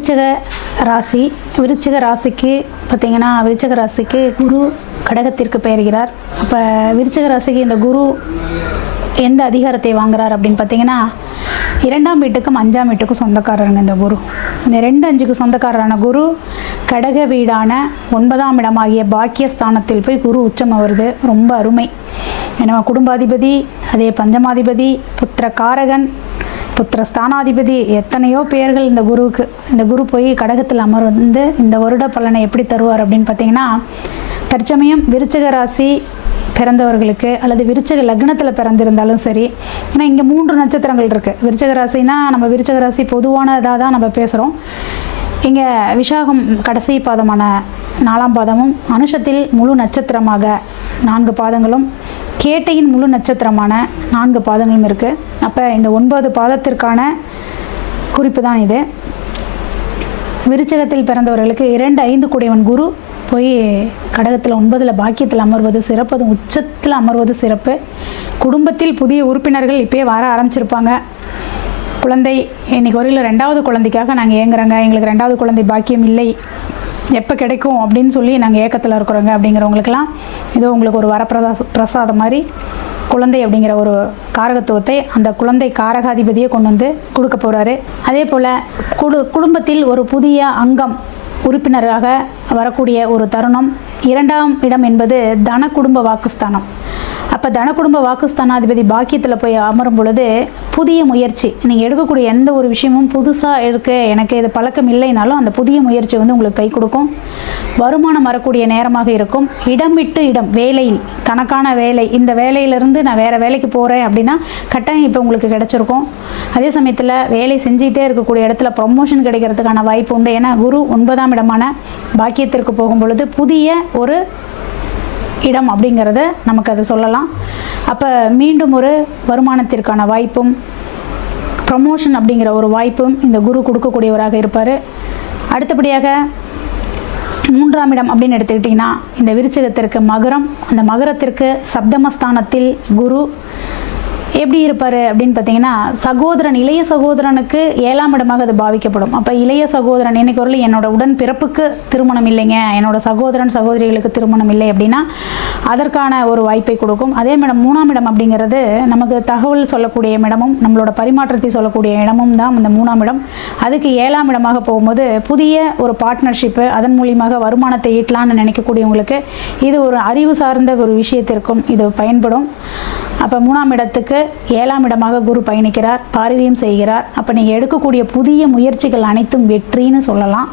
விருச்சிக ராசி. விருச்சிக ராசிக்கு பார்த்திங்கன்னா, விருச்சிக ராசிக்கு குரு கடகத்திற்கு பெயர்கிறார். அப்போ விருச்சிக ராசிக்கு இந்த குரு எந்த அதிகாரத்தை வாங்குறார் அப்படின்னு பார்த்தீங்கன்னா, 2ஆம் வீட்டுக்கும் 5ஆம் வீட்டுக்கும் சொந்தக்காரருங்க இந்த குரு. இந்த 2, 5க்கு சொந்தக்காரரான குரு கடக வீடான 9ஆம் இடமாகிய பாக்கியஸ்தானத்தில் போய் குரு உச்சம் வருது. ரொம்ப அருமை. ஏன்னா குடும்பாதிபதி, அதே பஞ்சமாதிபதி, புத்திர காரகன், புத்திர ஸ்தானாதிபதி, எத்தனையோ பெயர்கள் இந்த குருவுக்கு. இந்த குரு போய் கடகத்தில் அமர்ந்து இந்த வருட பலனை எப்படி தருவார் அப்படின்னு பார்த்தீங்கன்னா, தற்சமயம் விருச்சிக ராசி பிறந்தவர்களுக்கு அல்லது விருச்சிக லக்னத்தில் பிறந்திருந்தாலும் சரி, ஏன்னா இங்கே 3 நட்சத்திரங்கள் இருக்குது. விருச்சிக ராசினா நம்ம விருச்சிக ராசி பொதுவானதாக தான் நம்ம பேசுகிறோம். இங்கே விஷாகம் கடைசி பாதமான 4ஆம் பாதமும், அனுஷத்தில் முழு நட்சத்திரமாக 4 பாதங்களும், கேட்டையின் முழு நட்சத்திரமான 4 பாதங்களும் இருக்குது. அப்போ இந்த 9 பாதத்திற்கான குறிப்பு தான் இது. விருச்சிகத்தில் பிறந்தவர்களுக்கு 2, 5 கூடியவன் குரு போய் கடகத்தில் 9ல் பாக்கியத்தில் அமர்வது சிறப்பு. அது உச்சத்தில் அமர்வது சிறப்பு. குடும்பத்தில் புதிய உறுப்பினர்கள் இப்போயே வர ஆரம்பிச்சிருப்பாங்க. குழந்தை இன்றைக்கி வரையில் 2வது குழந்தைக்காக நாங்கள் ஏங்குறோங்க, எங்களுக்கு 2வது குழந்தை பாக்கியம் இல்லை, எப்போ கிடைக்கும் அப்படின்னு சொல்லி நாங்கள் ஏக்கத்தில் இருக்கிறோங்க அப்படிங்கிறவங்களுக்கெல்லாம் இதோ உங்களுக்கு ஒரு பிரசாதம் மாதிரி குழந்தை அப்படிங்கிற ஒரு காரகத்துவத்தை அந்த குழந்தை காரகாதிபதியை கொண்டு வந்து கொடுக்க போகிறாரு. அதே போல் குடும்பத்தில் ஒரு புதிய அங்கம் உறுப்பினராக வரக்கூடிய ஒரு தருணம். 2ஆம் இடம் என்பது தன குடும்ப வாக்குஸ்தானம். அப்போ தன குடும்ப வாக்குஸ்தானாதிபதி பாக்கியத்தில் போய் அமரும் பொழுது புதிய முயற்சி, நீங்கள் எடுக்கக்கூடிய எந்த ஒரு விஷயமும் புதுசாக இருக்குது, எனக்கு இது பழக்கம் இல்லைனாலும் அந்த புதிய முயற்சி வந்து உங்களுக்கு கை கொடுக்கும். வருமானம் வரக்கூடிய நேரமாக இருக்கும். இடம் விட்டு இடம் வேலையில் தனக்கான வேலை, இந்த வேலையிலேருந்து நான் வேறு வேலைக்கு போகிறேன் அப்படின்னா கட்டாயம் இப்போ உங்களுக்கு கிடச்சிருக்கும். அதே சமயத்தில் வேலை செஞ்சுக்கிட்டே இருக்கக்கூடிய இடத்துல ப்ரொமோஷன் கிடைக்கிறதுக்கான வாய்ப்பு உண்டு. ஏன்னா குரு 9ஆம் இடமான பாக்கியத்திற்கு போகும் பொழுது புதிய ஒரு இடம் அப்படிங்கிறத நமக்கு அது சொல்லலாம். அப்போ மீண்டும் ஒரு வருமானத்திற்கான வாய்ப்பும் ப்ரமோஷன் அப்படிங்கிற ஒரு வாய்ப்பும் இந்த குரு கொடுக்கக்கூடியவராக இருப்பார். அடுத்தபடியாக 3ஆம் இடம் அப்படின்னு எடுத்துக்கிட்டிங்கன்னா, இந்த விருச்சிகத்திற்கு மகரம். அந்த மகரத்திற்கு சப்தமஸ்தானத்தில் குரு எப்படி இருப்பார் அப்படின்னு பார்த்தீங்கன்னா, சகோதரன், இளைய சகோதரனுக்கு 7ஆம் இடமாக அது பாவிக்கப்படும். அப்போ இளைய சகோதரன் இன்னைக்கு வரல என்னோட உடன் பிறப்புக்கு திருமணம் இல்லைங்க, என்னோட சகோதரன் சகோதரிகளுக்கு திருமணம் இல்லை அப்படின்னா அதற்கான ஒரு வாய்ப்பை கொடுக்கும். அதே இடம் 3ஆம் இடம் அப்படிங்கிறது நமக்கு தகவல் சொல்லக்கூடிய இடமும் நம்மளோட பரிமாற்றத்தை சொல்லக்கூடிய இடமும் தான் இந்த 3ஆம் இடம். அதுக்கு 7ஆம் இடமாக போகும்போது புதிய ஒரு பார்ட்னர்ஷிப்பு, அதன் மூலியமாக வருமானத்தை ஈட்டலான்னு நினைக்கக்கூடியவங்களுக்கு இது ஒரு அறிவு சார்ந்த ஒரு விஷயத்திற்கும் இது பயன்படும். அப்போ 3ஆம் இடத்துக்கு 7ஆம் இடமாக குரு பயணிக்கிறார், பார்வையும் செய்கிறார். அப்போ நீங்கள் எடுக்கக்கூடிய புதிய முயற்சிகள் அனைத்தும் வெற்றின்னு சொல்லலாம்.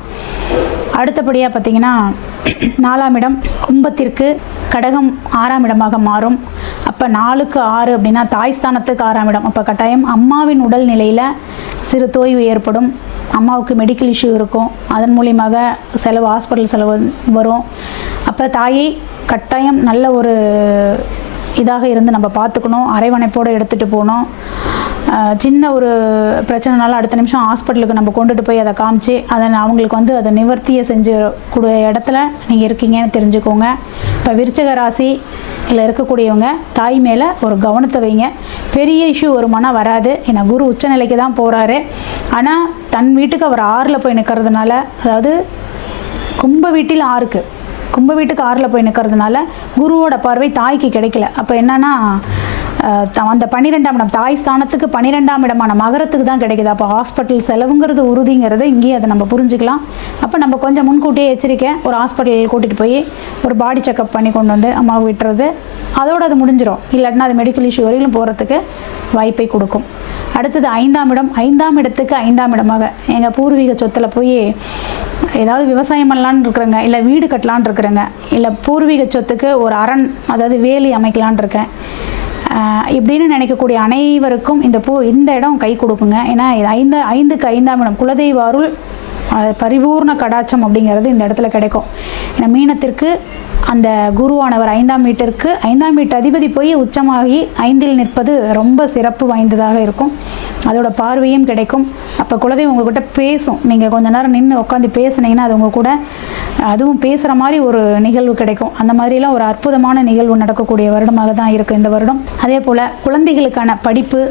அடுத்தபடியாக பார்த்தீங்கன்னா 4ஆம் இடம் கும்பத்திற்கு கடகம் 6ஆம் இடமாக மாறும். அப்போ 4க்கு 6 அப்படின்னா தாய்ஸ்தானத்துக்கு 6ஆம் இடம். அப்போ கட்டாயம் அம்மாவின் உடல் நிலையில் சிறு தோய்வு ஏற்படும். அம்மாவுக்கு மெடிக்கல் இஷ்யூ இருக்கும், அதன் மூலியமாக செலவு, ஹாஸ்பிட்டல் செலவு வரும். அப்போ தாயை கட்டாயம் நல்ல ஒரு இதாக இருந்து நம்ம பார்த்துக்கணும், அரவணைப்போடு எடுத்துகிட்டு போகணும். சின்ன ஒரு பிரச்சனைனால அடுத்த நிமிஷம் ஹாஸ்பிட்டலுக்கு நம்ம கொண்டுட்டு போய் அதை காமிச்சு அவங்களுக்கு வந்து அதை நிவர்த்தியை செஞ்சு இடத்துல நீங்கள் இருக்கீங்கன்னு தெரிஞ்சுக்கோங்க. இப்போ விருச்சிக ராசியில் இருக்கக்கூடியவங்க தாய் மேலே ஒரு கவனத்தை வைங்க. பெரிய இஷ்யூ வருமானா வராது, ஏன்னா குரு உச்சநிலைக்கு தான் போகிறாரு. ஆனால் தன் வீட்டுக்கு அவர் 6ல் போய் நிற்கிறதுனால, அதாவது கும்ப வீட்டில் 6க்கு, கும்ப வீட்டுக்கு 6ல் போய் நிற்கிறதுனால குருவோட பார்வை தாய்க்கு கிடைக்கல. அப்போ என்னன்னா அந்த 12ஆம் இடம் தாய் ஸ்தானத்துக்கு 12ஆம் இடமான மகரத்துக்கு தான் கிடைக்குது. அப்போ ஹாஸ்பிட்டல் செலவுங்கிறது உறுதிங்கிறது இங்கேயே அதை நம்ம புரிஞ்சுக்கலாம். அப்போ நம்ம கொஞ்சம் முன்கூட்டியே எச்சரிக்கை, ஒரு ஹாஸ்பிட்டல் கூட்டிகிட்டு போய் ஒரு பாடி செக்கப் பண்ணி கொண்டு வந்து அம்மாவை விட்டுறது, அதோடு அது முடிஞ்சிடும். இல்லாட்டினா அது மெடிக்கல் இஷ்யூ வரையிலும் போகிறதுக்கு வாய்ப்பை கொடுக்கும். அடுத்தது 5ஆம் இடம். 5ஆம் இடத்துக்கு 5ஆம் இடமாக எங்கள் பூர்வீக சொத்தில் போய் ஏதாவது விவசாயம் பண்ணலான்னு இருக்கிறேங்க, இல்லை வீடு கட்டலான்னு இருக்கிறேங்க, இல்லை பூர்வீக சொத்துக்கு ஒரு அரண், அதாவது வேலி அமைக்கலான் இருக்கேன் இப்படின்னு நினைக்கக்கூடிய அனைவருக்கும் இந்த இடம் கை கொடுக்குங்க. ஏன்னா இது 5க்கு 5ஆம் இடம் குலதெய்வ அருள் பரிபூர்ண கடாட்சம் அப்படிங்கிறது இந்த இடத்துல கிடைக்கும். ஏன்னா மீனத்திற்கு அந்த குருவானவர் 5ஆம் வீட்டிற்கு 5ஆம் வீட்டு அதிபதி போய் உச்சமாகி 5ல் நிற்பது ரொம்ப சிறப்பு வாய்ந்ததாக இருக்கும். அதோட பார்வையும் கிடைக்கும். அப்போ குலதெய்வம் உங்கள்கிட்ட பேசும். நீங்கள் கொஞ்ச நேரம் நின்று உட்காந்து பேசுனீங்கன்னா அது உங்கள் கூட அதுவும் பேசுகிற மாதிரி ஒரு நிகழ்வு கிடைக்கும். அந்த மாதிரிலாம் ஒரு அற்புதமான நிகழ்வு நடக்கக்கூடிய வருடமாக தான் இருக்குது இந்த வருடம். அதே போல் குழந்தைகளுக்கான படிப்பு,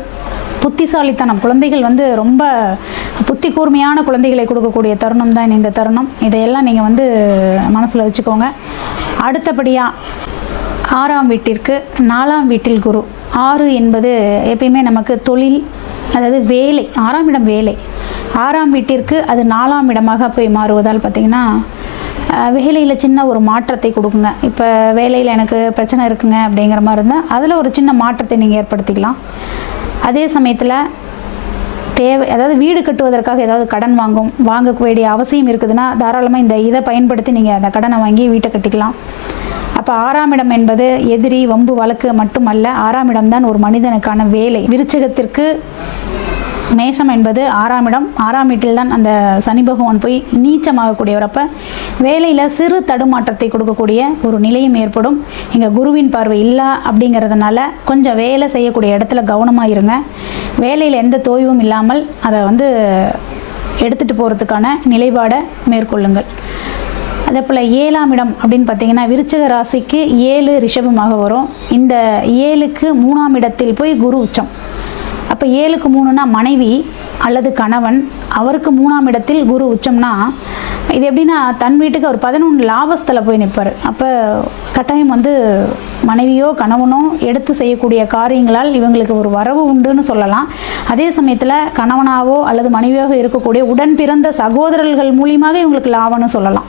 புத்திசாலித்தனம், குழந்தைகள் வந்து ரொம்ப புத்தி கூர்மையான குழந்தைகளை கொடுக்கக்கூடிய தருணம் தான் இந்த தருணம். இதையெல்லாம் நீங்கள் வந்து மனசில் வச்சுக்கோங்க. அடுத்தபடியாக 6ஆம் வீட்டிற்கு 4ஆம் வீட்டில் குரு. 6 என்பது எப்பயுமே நமக்கு தொழில், அதாவது வேலை, 6ஆம் இடம் வேலை. 6ஆம் வீட்டிற்கு அது 4ஆம் இடமாக போய் மாறுவதால் பார்த்திங்கன்னா வேலையில் சின்ன ஒரு மாற்றத்தை கொடுக்குங்க. இப்போ வேலையில் எனக்கு பிரச்சனை இருக்குங்க அப்படிங்கிற மாதிரி இருந்தால் அதில் ஒரு சின்ன மாற்றத்தை நீங்கள் ஏற்படுத்திக்கலாம். அதே சமயத்தில் அதாவது வீடு கட்டுவதற்காக ஏதாவது கடன் வாங்க வேண்டிய அவசியம் இருக்குதுன்னா தாராளமாக இதை பயன்படுத்தி நீங்கள் அந்த கடனை வாங்கி வீட்டை கட்டிக்கலாம். அப்போ 6ஆம் இடம் என்பது எதிரி, வம்பு, வழக்கு மட்டுமல்ல. 6ஆம் இடம் தான் ஒரு மனிதனுக்கான வேலை. விருச்சிகத்திற்கு மேஷம் என்பது 6ஆம் இடம். 6ஆம் வீட்டில் தான் அந்த சனி பகவான் போய் நீச்சமாகக்கூடியவரப்ப வேலையில் சிறு தடுமாற்றத்தை கொடுக்கக்கூடிய ஒரு நிலையும் ஏற்படும். இங்கே குருவின் பார்வை இல்லை அப்படிங்கிறதுனால கொஞ்சம் வேலை செய்யக்கூடிய இடத்துல கவனமாக இருங்க. வேலையில் எந்த தோய்வும் இல்லாமல் அதை வந்து எடுத்துகிட்டு போகிறதுக்கான நிலைப்பாடை மேற்கொள்ளுங்கள். அதே போல் 7ஆம் இடம் அப்படின்னு பார்த்தீங்கன்னா விருச்சிக ராசிக்கு 7 ரிஷபமாக வரும். இந்த 7க்கு 3ஆம் இடத்தில் போய் குரு உச்சம். அப்போ 7க்கு 3னா மனைவி அல்லது கணவன், அவருக்கு 3ஆம் இடத்தில் குரு உச்சம்னா இது எப்படின்னா தன் வீட்டுக்கு அவர் 11 லாபஸ்தில் போய் நிற்பார். அப்போ கட்டாயம் வந்து மனைவியோ கணவனோ எடுத்து செய்யக்கூடிய காரியங்களால் இவங்களுக்கு ஒரு வரவு உண்டுன்னு சொல்லலாம். அதே சமயத்தில் கணவனாவோ அல்லது மனைவியாக இருக்கக்கூடிய உடன் பிறந்த சகோதரர்கள் மூலியமாக இவங்களுக்கு லாபம்னு சொல்லலாம்.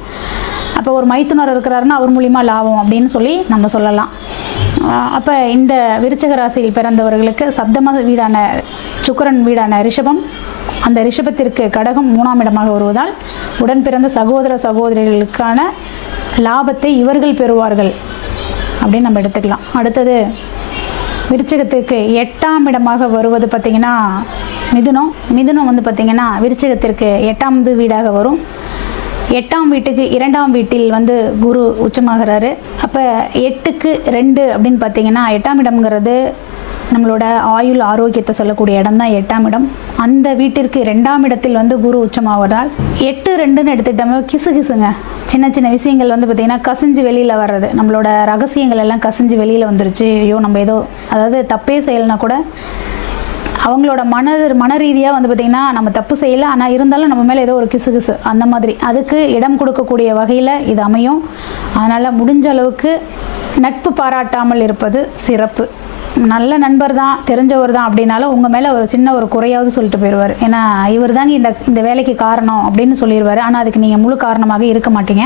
அப்போ ஒரு மைத்துனர் இருக்கிறாருன்னா அவர் மூலிமா லாபம் அப்படின்னு சொல்லி நம்ம சொல்லலாம். அப்போ இந்த விருச்சிக ராசியில் பிறந்தவர்களுக்கு சப்தம வீடான சுக்கிரன் வீடான ரிஷபம், அந்த ரிஷபத்திற்கு கடகம் 3ஆம் இடமாக வருவதால் உடன் பிறந்த சகோதர சகோதரிகளுக்கான லாபத்தை இவர்கள் பெறுவார்கள் அப்படின்னு நம்ம எடுத்துக்கலாம். அடுத்தது விருச்சிகத்திற்கு 8ஆம் இடமாக வருவது பார்த்திங்கன்னா மிதுனம். மிதுனம் வந்து பார்த்திங்கன்னா விருச்சிகத்திற்கு 8ஆவது வீடாக வரும். 8ஆம் வீட்டுக்கு 2ஆம் வீட்டில் வந்து குரு உச்சமாகிறாரு. அப்போ 8க்கு 2 அப்படின்னு பார்த்தீங்கன்னா 8ஆம் இடம்ங்கிறது நம்மளோட ஆயுள் ஆரோக்கியத்தை சொல்லக்கூடிய இடம் தான் 8ஆம் இடம். அந்த வீட்டிற்கு 2ஆம் இடத்தில் வந்து குரு உச்சமாவதால் 8, 2ன்னு எடுத்துக்கிட்டோமே கிசுங்க சின்ன சின்ன விஷயங்கள் வந்து பார்த்திங்கன்னா கசிஞ்சு வெளியில் வர்றது, நம்மளோட ரகசியங்கள் எல்லாம் கசிஞ்சு வெளியில் வந்துருச்சு. ஐயோ நம்ம ஏதோ அதாவது தப்பே செய்யலைனா கூட அவங்களோட மன ரீதியாக வந்து பார்த்திங்கன்னா நம்ம தப்பு செய்யலை, ஆனால் இருந்தாலும் நம்ம மேலே ஏதோ ஒரு கிசு அந்த மாதிரி அதுக்கு இடம் கொடுக்கக்கூடிய வகையில் இது அமையும். அதனால் முடிஞ்ச அளவுக்கு நட்பு பாராட்டாமல் இருப்பது சிறப்பு. நல்ல நண்பர் தான், தெரிஞ்சவர் தான் அப்படின்னாலும் உங்கள் மேலே ஒரு சின்ன ஒரு குறையாவது சொல்லிட்டு போயிடுவார். ஏன்னா இவர் தாங்க இந்த வேலைக்கு காரணம் அப்படின்னு சொல்லிடுவார். ஆனால் அதுக்கு நீங்கள் முழு காரணமாக இருக்க மாட்டீங்க.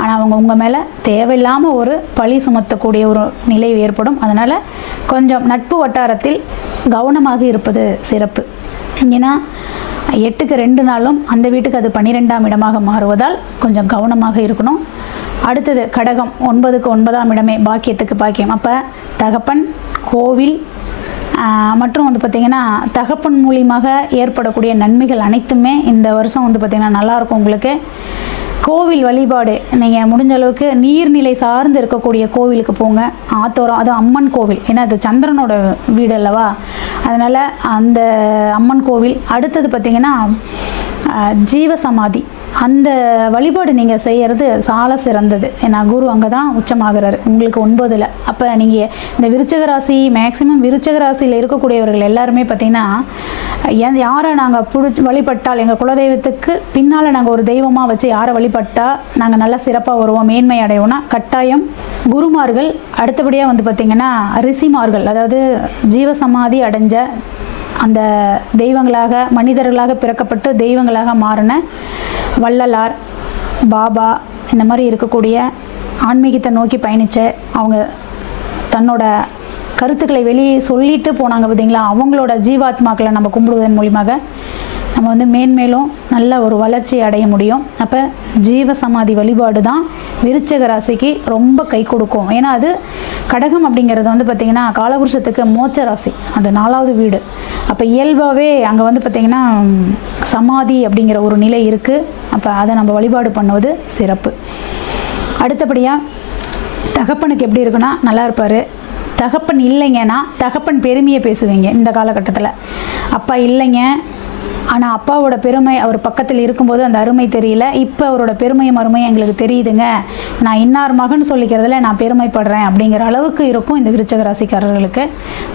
ஆனால் அவங்க உங்கள் மேலே தேவையில்லாமல் ஒரு பழி சுமத்தக்கூடிய ஒரு நிலை ஏற்படும். அதனால் கொஞ்சம் நட்பு வட்டாரத்தில் கவனமாக இருப்பது சிறப்பு. ஏன்னா 8க்கு 2 நாளும் அந்த வீட்டுக்கு அது 12ஆம் இடமாக மாறுவதால் கொஞ்சம் கவனமாக இருக்கணும். அடுத்தது கடகம் 9க்கு 9ஆம் இடமே பாக்கியத்துக்கு பாக்கியம். அப்போ தகப்பன், கோவில் மற்றும் வந்து பார்த்திங்கன்னா தகப்பன் மூலியமாக ஏற்படக்கூடிய நன்மைகள் அனைத்துமே இந்த வருஷம் வந்து பார்த்திங்கன்னா நல்லாயிருக்கும் உங்களுக்கு. கோவில் வழிபாடு நீங்கள் முடிஞ்ச அளவுக்கு நீர்நிலை சார்ந்து இருக்கக்கூடிய கோவிலுக்கு போங்க. ஆத்தோரம், அது அம்மன் கோவில், ஏன்னா அது சந்திரனோட வீடு அல்லவா, அதனால் அந்த அம்மன் கோவில். அடுத்தது பார்த்திங்கன்னா ஜீவசமாதி, அந்த வழிபாடு நீங்கள் செய்கிறது சால சிறந்தது. ஏன்னா குரு அங்கே தான் உச்சமாகிறாரு உங்களுக்கு 9ல். அப்போ நீங்கள் இந்த விருச்சிக ராசி மேக்சிமம் விருச்சிக ராசியில் இருக்கக்கூடியவர்கள் எல்லாருமே பார்த்திங்கன்னா யாரை நாங்கள் வழிபட்டால் எங்கள் குலதெய்வத்துக்கு பின்னால் நாங்கள் ஒரு தெய்வமாக வச்சு யாரை வழிபட்டால் நாங்கள் நல்லா சிறப்பாக வருவோம், மேன்மை அடைவோம்னா கட்டாயம் குருமார்கள். அடுத்தபடியாக வந்து பார்த்திங்கன்னா ரிஷிமார்கள், அதாவது ஜீவசமாதி அடைஞ்ச அந்த தெய்வங்களாக மனிதர்களாக பிறக்கப்பட்டு தெய்வங்களாக மாறின வள்ளலார், பாபா, இந்த மாதிரி இருக்கக்கூடிய ஆன்மீகத்தை நோக்கி பயணித்த அவங்க தன்னோட கருத்துக்களை வெளியே சொல்லிட்டு போனாங்க பார்த்தீங்களா, அவங்களோட ஜீவாத்மாக்களை நம்ம கும்பிடுவதன் மூலியமாக நம்ம வந்து மேன்மேலும் நல்ல ஒரு வளர்ச்சி அடைய முடியும். அப்போ ஜீவசமாதி வழிபாடு தான் விருச்சிக ராசிக்கு ரொம்ப கை கொடுக்கும். ஏன்னா அது கடகம் அப்படிங்கிறது வந்து பார்த்திங்கன்னா காலபுருஷத்துக்கு மோட்ச ராசி, அது 4வது வீடு. அப்போ இயல்பாகவே அங்கே வந்து பார்த்திங்கன்னா சமாதி அப்படிங்கிற ஒரு நிலை இருக்குது. அப்போ அதை நம்ம வழிபாடு பண்ணுவது சிறப்பு. அடுத்தபடியாக தகப்பனுக்கு எப்படி இருக்குன்னா நல்லா இருப்பார். தகப்பன் இல்லைங்கன்னா தகப்பன் பெருமையை பேசுவீங்க இந்த காலகட்டத்தில். அப்பா இல்லைங்க, ஆனால் அப்பாவோட பெருமை அவர் பக்கத்தில் இருக்கும்போது அந்த அருமை தெரியல. இப்போ அவரோட பெருமையும் அருமையும் எங்களுக்கு தெரியுதுங்க, நான் இன்னார் மகன் சொல்லிக்கிறதுல நான் பெருமைப்படுறேன் அப்படிங்கிற அளவுக்கு இருக்கும் இந்த விருச்சக ராசிக்காரர்களுக்கு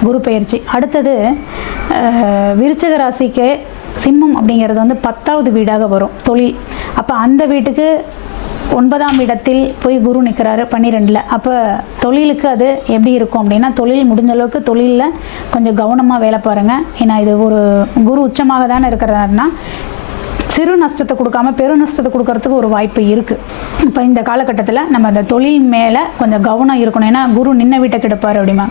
குரு பெயர்ச்சி. அடுத்தது விருச்சக ராசிக்கு சிம்மம் அப்படிங்கிறது வந்து 10வது வீடாக வரும், தொழில். அப்போ அந்த வீட்டுக்கு 9ஆம் இடத்தில் போய் குரு நிற்கிறாரு 12ல். அப்போ தொழிலுக்கு அது எப்படி இருக்கும் அப்படின்னா, தொழில் முடிஞ்ச அளவுக்கு தொழிலில் கொஞ்சம் கவனமாக வேலை பாருங்கள். ஏன்னா இது ஒரு குரு உச்சமாக தானே இருக்கிறாருன்னா சிறு நஷ்டத்தை கொடுக்காம பெரு நஷ்டத்தை கொடுக்கறதுக்கு ஒரு வாய்ப்பு இருக்குது. இப்போ இந்த காலகட்டத்தில் நம்ம அந்த தொழில் மேலே கொஞ்சம் கவனம் இருக்கணும். ஏன்னா குரு நின்ன வீட்டை கெடுப்பார் அப்படிமா.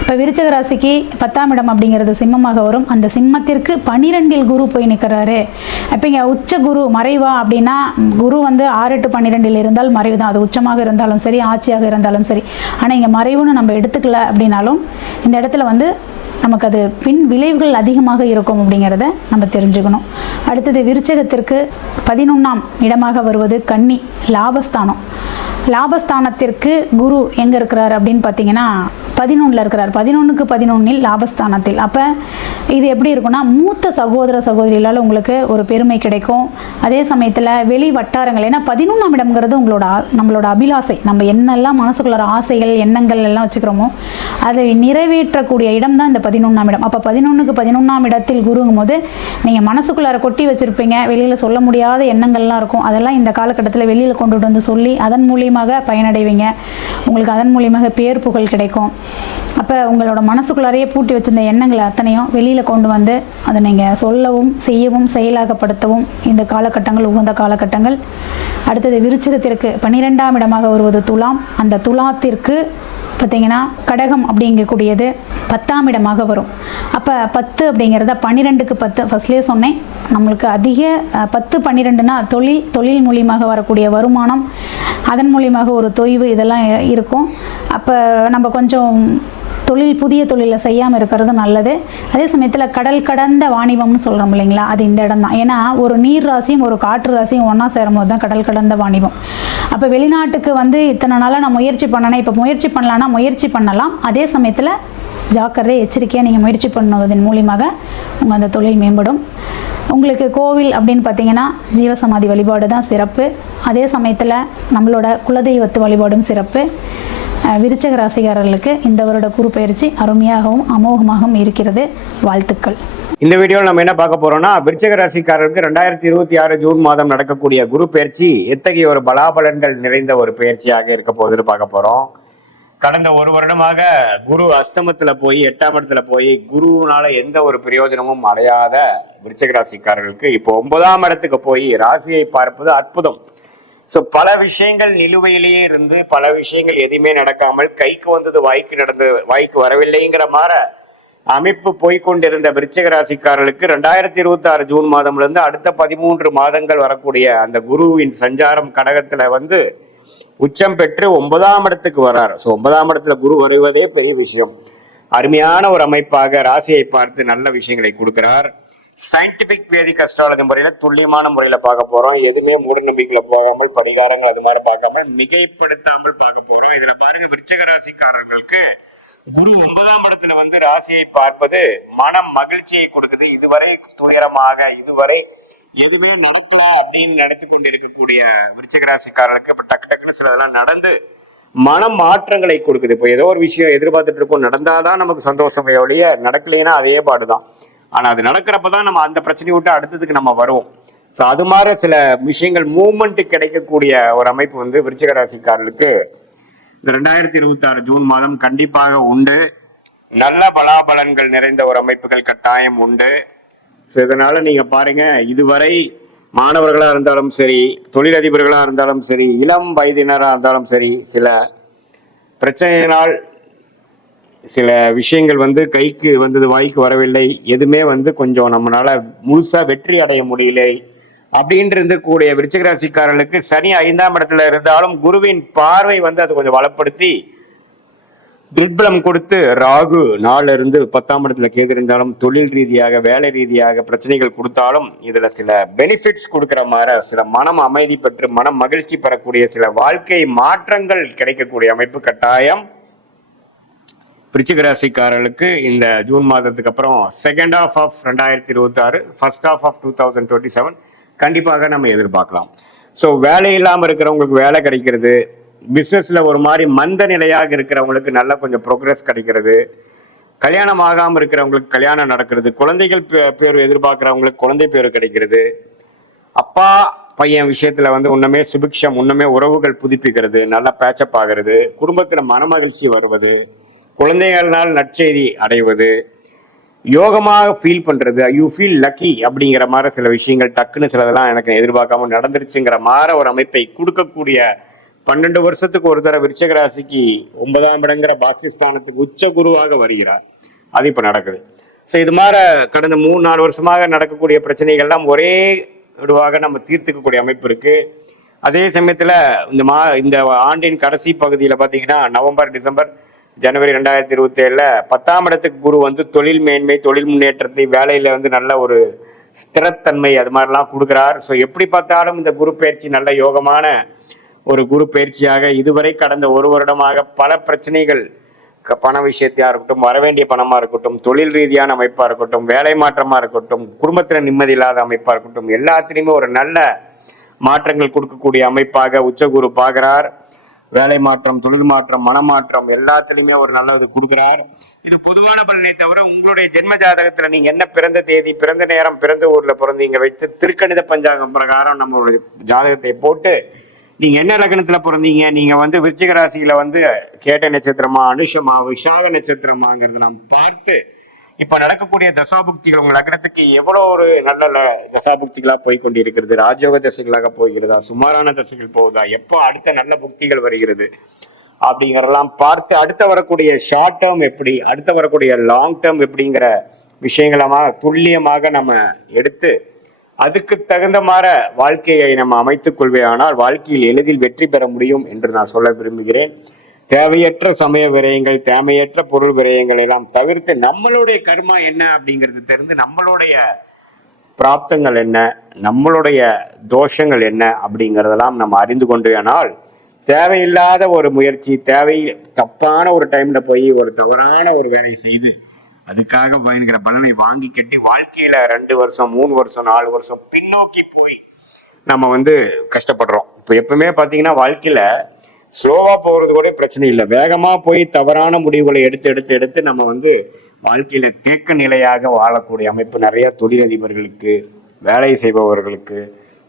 இப்போ விருச்சக ராசிக்கு 10ஆம் இடம் அப்படிங்கிறது சிம்மமாக வரும். அந்த சிம்மத்திற்கு 12ல் குரு போய் நிற்கிறாரு. இப்போ இங்கே உச்ச குரு மறைவா அப்படின்னா, குரு வந்து 6, 8, 12ல் இருந்தால் மறைவு தான். அது உச்சமாக இருந்தாலும் சரி, ஆட்சியாக இருந்தாலும் சரி. ஆனால் இங்கே மறைவுன்னு நம்ம எடுத்துக்கல அப்படின்னாலும் இந்த இடத்துல வந்து நமக்கு அது பின் விளைவுகள் அதிகமாக இருக்கும் அப்படிங்கிறத நம்ம தெரிஞ்சுக்கணும். அடுத்தது விருச்சகத்திற்கு 11ஆம் இடமாக வருவது கன்னி, லாபஸ்தானம். லாபஸ்தானத்திற்கு குரு எங்கே இருக்கிறார் அப்படின்னு பார்த்தீங்கன்னா 11ல் இருக்கிறார். 11க்கு 11ல் லாபஸ்தானத்தில். அப்போ இது எப்படி இருக்குன்னா, மூத்த சகோதர சகோதரிகளால் உங்களுக்கு ஒரு பெருமை கிடைக்கும். அதே சமயத்தில் வெளி வட்டாரங்கள், ஏன்னா 11ஆம் இடம்ங்கிறது நம்மளோட அபிலாசை, நம்ம என்னெல்லாம் மனசுக்குள்ள ஆசைகள் எண்ணங்கள் எல்லாம் வச்சுக்கிறோமோ அதை நிறைவேற்றக்கூடிய இடம் தான் இந்த 11ஆம் இடம். அப்போ 11க்கு 11ஆம் இடத்தில் குருங்கும் போது நீங்கள் மனசுக்குள்ளார கொட்டி வச்சுருப்பீங்க, வெளியில் சொல்ல முடியாத எண்ணங்கள்லாம் இருக்கும். அதெல்லாம் இந்த காலகட்டத்தில் வெளியில் கொண்டுட்டு வந்து சொல்லி அதன் மூலியமாக பயனடைவீங்க. உங்களுக்கு அதன் மூலியமாக பேர் புகழ் கிடைக்கும். அப்போ உங்களோட மனசுக்குள்ளாரையே பூட்டி வச்சிருந்த எண்ணங்களை அத்தனையும் வெளியில் கொண்டு வந்து அதை நீங்கள் சொல்லவும் செய்யவும் செயலாகப்படுத்தவும் இந்த காலகட்டங்கள் உகந்த காலகட்டங்கள். அடுத்தது விருச்சிகத்திற்கு 12ஆம் இடமாக வருவது துலாம். அந்த துலாத்திற்கு பார்த்தீங்கன்னா கடகம் அப்படிங்கக்கூடியது 10ஆம் இடமாக வரும். அப்போ 10 அப்படிங்கிறத 12க்கு 10 ஃபர்ஸ்ட்லேயே சொன்னேன். நம்மளுக்கு அதிக 10, 12னா தொழில் மூலியமாக வரக்கூடிய வருமானம், அதன் மூலியமாக ஒரு தொய்வு இதெல்லாம் இருக்கும். அப்போ நம்ம கொஞ்சம் புதிய தொழிலை செய்யாமல் இருக்கிறது நல்லது. அதே சமயத்தில் கடல் கடந்த வாணிபம்னு சொல்கிறோம் இல்லைங்களா, அது இந்த இடம் தான். ஏன்னா ஒரு நீர் ராசியும் ஒரு காற்று ராசியும் ஒன்றா சேரும்போது தான் கடல் கடந்த வாணிபம். அப்போ வெளிநாட்டுக்கு வந்து இத்தனை நாளாக நான் முயற்சி பண்ணேன், இப்போ முயற்சி பண்ணலான்னா முயற்சி பண்ணலாம். அதே சமயத்தில் ஜாக்கிரதை எச்சரிக்கையாக நீங்கள் முயற்சி பண்ணுவதன் மூலியமாக உங்கள் அந்த தொழில் மேம்படும். உங்களுக்கு கோவில் அப்படின்னு பார்த்தீங்கன்னா ஜீவசமாதி வழிபாடு தான் சிறப்பு. அதே சமயத்தில் நம்மளோட குலதெய்வத்து வழிபாடும் சிறப்பு. விருச்சக ராசிக்காரர்களுக்கு இந்த வருட குரு பயிற்சி அருமையாகவும் அமோகமாகவும் இருக்கிறது. வாழ்த்துக்கள். இந்த வீடியோவில் நம்ம என்ன பார்க்க போறோம்னா, விருச்சக ராசிக்காரருக்கு 2026 ஜூன் மாதம் நடக்கக்கூடிய குரு பயிற்சி எத்தகைய ஒரு பலாபலன்கள் நிறைந்த ஒரு பயிற்சியாக இருக்க போகுதுன்னு பார்க்க போறோம். கடந்த ஒரு வருடமாக குரு அஸ்தமத்துல போய் 8ஆம் இடத்துல போய் குருனால எந்த ஒரு பிரயோஜனமும் அடையாத விருச்சக ராசிக்காரர்களுக்கு இப்போ 9ஆம் இடத்துக்கு போய் ராசியை பார்ப்பது அற்புதம். ஸோ பல விஷயங்கள் நிலுவையிலேயே இருந்து பல விஷயங்கள் எதுவுமே நடக்காமல் கைக்கு வந்தது வாய்க்கு வரவில்லைங்கிற மாதிரி அமைப்பு போய்கொண்டிருந்த விருச்சிக ராசிக்காரர்களுக்கு 2026 ஜூன் மாதம்ல இருந்து அடுத்த 13 மாதங்கள் வரக்கூடிய அந்த குருவின் சஞ்சாரம் கடகத்துல வந்து உச்சம் பெற்று 9ஆம் இடத்துக்கு வர்றாரு. ஸோ 9ஆம் இடத்துல குரு வருவதே பெரிய விஷயம். அருமையான ஒரு அமைப்பாக ராசியை பார்த்து நல்ல விஷயங்களை கொடுக்கிறார். சயின்டிபிக் வேதிக் அஸ்ட்ராலஜி முறையில துல்லியமான முறையில பார்க்க போறோம். எதுவுமே மூட நம்பிக்கையில போகாமல் படிகாரங்கள் அது மாதிரி பார்க்காமல் மிகைப்படுத்தாமல் பார்க்க போறோம். இதுல பாருங்க, விருச்சிக ராசிக்காரர்களுக்கு குரு 9ஆம் இடத்துல வந்து ராசியை பார்ப்பது மனம் மகிழ்ச்சியை கொடுக்குது. இதுவரை துயரமாக இதுவரை எதுவுமே நடக்கல அப்படின்னு நடத்தி கொண்டிருக்கக்கூடிய விருச்சிக ராசிக்காரர்களுக்கு இப்ப டக்கு டக்குன்னு சிலதெல்லாம் நடந்து மனம் மாற்றங்களை கொடுக்குது. இப்போ ஏதோ ஒரு விஷயம் எதிர்பார்த்துட்டு இருக்கோம், நடந்தாதான் நமக்கு சந்தோஷம், ஒழிய நடக்கலைன்னா அதே பாடுதான். ஆனா அது நடக்கிறப்பதான் நம்ம அந்த பிரச்சனையை விட்டு அடுத்ததுக்கு நம்ம வருவோம். ஸோ அது மாதிரி சில விஷயங்கள் மூவ்மெண்ட் கிடைக்கக்கூடிய ஒரு அமைப்பு வந்து விருச்சிக ராசிக்காரர்களுக்கு 2026 ஜூன் மாதம் கண்டிப்பாக உண்டு. நல்ல பலாபலன்கள் நிறைந்த ஒரு அமைப்புகள் கட்டாயம் உண்டு. ஸோ இதனால நீங்க பாருங்க, இதுவரை மாணவர்களா இருந்தாலும் சரி, தொழிலதிபர்களா இருந்தாலும் சரி, இளம் வயதினராக இருந்தாலும் சரி, சில பிரச்சனையினால் சில விஷயங்கள் வந்து கைக்கு வந்தது வாய்க்கு வரவில்லை, எதுவுமே வந்து கொஞ்சம் நம்மளால முழுசா வெற்றி அடைய முடியல அப்படின்ட்டு இருந்தக்கூடிய விருச்சிக ராசிக்காரர்களுக்கு சனி 5ஆம் இடத்துல இருந்தாலும் குருவின் பார்வை வந்து அது கொஞ்சம் வளப்படுத்தி திக்பலம் கொடுத்து ராகு 4 இருந்து 10ஆம் இடத்துல கேது இருந்தாலும் தொழில் ரீதியாக வேலை ரீதியாக பிரச்சனைகள் கொடுத்தாலும் இதுல சில பெனிஃபிட்ஸ் கொடுக்கிற மாதிரி சில மனம் அமைதி பெற்று மனம் மகிழ்ச்சி பெறக்கூடிய சில வாழ்க்கை மாற்றங்கள் கிடைக்கக்கூடிய அமைப்பு கட்டாயம் விருச்சிக ராசிக்காரர்களுக்கு இந்த ஜூன் மாதத்துக்கு அப்புறம் second half of 2026, first half of 2027 கண்டிப்பாக நம்ம எதிர்பார்க்கலாம். ஸோ வேலை இல்லாமல் இருக்கிறவங்களுக்கு வேலை கிடைக்கிறது, பிஸ்னஸ்ல ஒரு மாதிரி மந்த நிலையாக இருக்கிறவங்களுக்கு நல்ல கொஞ்சம் ப்ரோக்ரஸ் கிடைக்கிறது, கல்யாணம் ஆகாமல் இருக்கிறவங்களுக்கு கல்யாணம் நடக்கிறது, குழந்தைகள் பேர் எதிர்பார்க்கிறவங்களுக்கு குழந்தை பேர் கிடைக்கிறது, அப்பா பையன் விஷயத்துல வந்து உன்னமே சுபிக்ஷம், உன்னமே உறவுகள் புதுப்பிக்கிறது, நல்லா பேச்சப் ஆகிறது, குடும்பத்துல மனமகிழ்ச்சி வருவது, குழந்தைகள்னால் நற்செய்தி அடைவது, யோகமாக ஃபீல் பண்றது, யூ ஃபீல் லக்கி அப்படிங்கிற மாதிரி சில விஷயங்கள் டக்குன்னு சிலதெல்லாம் எனக்கு எதிர்பார்க்காம நடந்துருச்சுங்கிற மாதிரி ஒரு அமைப்பை கொடுக்கக்கூடிய 12 வருஷத்துக்கு ஒரு தடவை விருச்சிக ராசிக்கு 9ஆம் இடங்கிற பாகிஸ்தானத்துக்கு உச்ச குருவாக வருகிறார். அது இப்ப நடக்குது. ஸோ இது மாதிரி கடந்த 3-4 வருஷமாக நடக்கக்கூடிய பிரச்சனைகள்லாம் ஒரே இதுவாக நம்ம தீர்த்துக்கக்கூடிய அமைப்பு இருக்கு. அதே சமயத்துல இந்த ஆண்டின் கடைசி பகுதியில் பார்த்தீங்கன்னா நவம்பர், டிசம்பர், ஜனவரி 2027 10ஆம் இடத்துக்கு குரு வந்து தொழில் மேன்மை, தொழில் முன்னேற்றத்தை, வேலையில வந்து நல்ல ஒரு ஸ்திரத்தன்மை அது மாதிரிலாம் கொடுக்குறார். ஸோ எப்படி பார்த்தாலும் இந்த குரு பயிற்சி நல்ல யோகமான ஒரு குரு பயிற்சியாக இதுவரை கடந்த ஒரு வருடமாக பல பிரச்சனைகள், பண விஷயத்தையா இருக்கட்டும், வரவேண்டிய பணமா இருக்கட்டும், தொழில் ரீதியான அமைப்பா இருக்கட்டும், வேலை மாற்றமா இருக்கட்டும், குடும்பத்துல நிம்மதி இல்லாத அமைப்பா இருக்கட்டும், எல்லாத்திலையுமே ஒரு நல்ல மாற்றங்கள் கொடுக்கக்கூடிய அமைப்பாக உச்சகுரு பார்க்கிறார். வேலை மாற்றம், தொழில் மாற்றம், மனமாற்றம் எல்லாத்துலயுமே ஒரு நல்லது கொடுக்கிறார். இது பொதுவான பலனை தவிர உங்களுடைய ஜென்ம ஜாதகத்துல நீங்க என்ன பிறந்த தேதி, பிறந்த நேரம், பிறந்த ஊர்ல பிறந்தீங்க வைத்து திருக்கணித பஞ்சாங்கம் பிரகாரம் நம்மளுடைய ஜாதகத்தை போட்டு நீங்க என்ன லக்னத்துல பிறந்தீங்க, நீங்க வந்து விருச்சிக ராசியில வந்து கேட்ட நட்சத்திரமா, அனுஷமா, விசாக நட்சத்திரமாங்கிறது நாம் பார்த்து இப்ப நடக்கக்கூடிய தசாபுக்திகள் உங்க லக்னத்துக்கு எவ்வளவு ஒரு நல்ல தசாபுக்திகளா போய் கொண்டு இருக்கிறது, ராஜயோக தசைகளாக போகிறதா, சுமாரான தசைகள் போகுதா, எப்போ அடுத்த நல்ல புக்திகள் வருகிறது அப்படிங்கறதெல்லாம் பார்த்து அடுத்த வரக்கூடிய ஷார்ட் டேர்ம் எப்படி, அடுத்த வரக்கூடிய லாங் டேர்ம் எப்படிங்கிற விஷயங்களமாக துல்லியமாக நம்ம எடுத்து அதுக்கு தகுந்த மாதிரி வாழ்க்கையை நம்ம அமைத்துக் கொள்வேயானால் வாழ்க்கையில் எளிதில் வெற்றி பெற முடியும் என்று நான் சொல்ல விரும்புகிறேன். தேவையற்ற சமய விரயங்கள், தேவையற்ற பொருள் விரயங்கள் எல்லாம் தவிர்த்து நம்மளுடைய கர்மா என்ன அப்படிங்கிறது தெரிந்து, நம்மளுடைய பிராப்தங்கள் என்ன, நம்மளுடைய தோஷங்கள் என்ன அப்படிங்கிறதெல்லாம் நம்ம அறிந்து கொண்டேயானால் தேவையில்லாத ஒரு முயற்சி, தப்பான ஒரு டைம்ல போய் ஒரு தவறான ஒரு வேலையை செய்து அதுக்காக பயணிக்கிற பலனை வாங்கி கட்டி வாழ்க்கையில 2 வருஷம், 3 வருஷம், 4 வருஷம் பின்னோக்கி போய் நம்ம வந்து கஷ்டப்படுறோம். இப்போ எப்பவுமே பாத்தீங்கன்னா வாழ்க்கையில ஸ்லோவா போறது கூட பிரச்சனை இல்லை, வேகமா போய் தவறான முடிவுகளை எடுத்து நம்ம வந்து வாழ்க்கையில தேக்க நிலையாக வாழக்கூடிய அமைப்பு நிறைய தொழிலதிபர்களுக்கு, வேலை செய்பவர்களுக்கு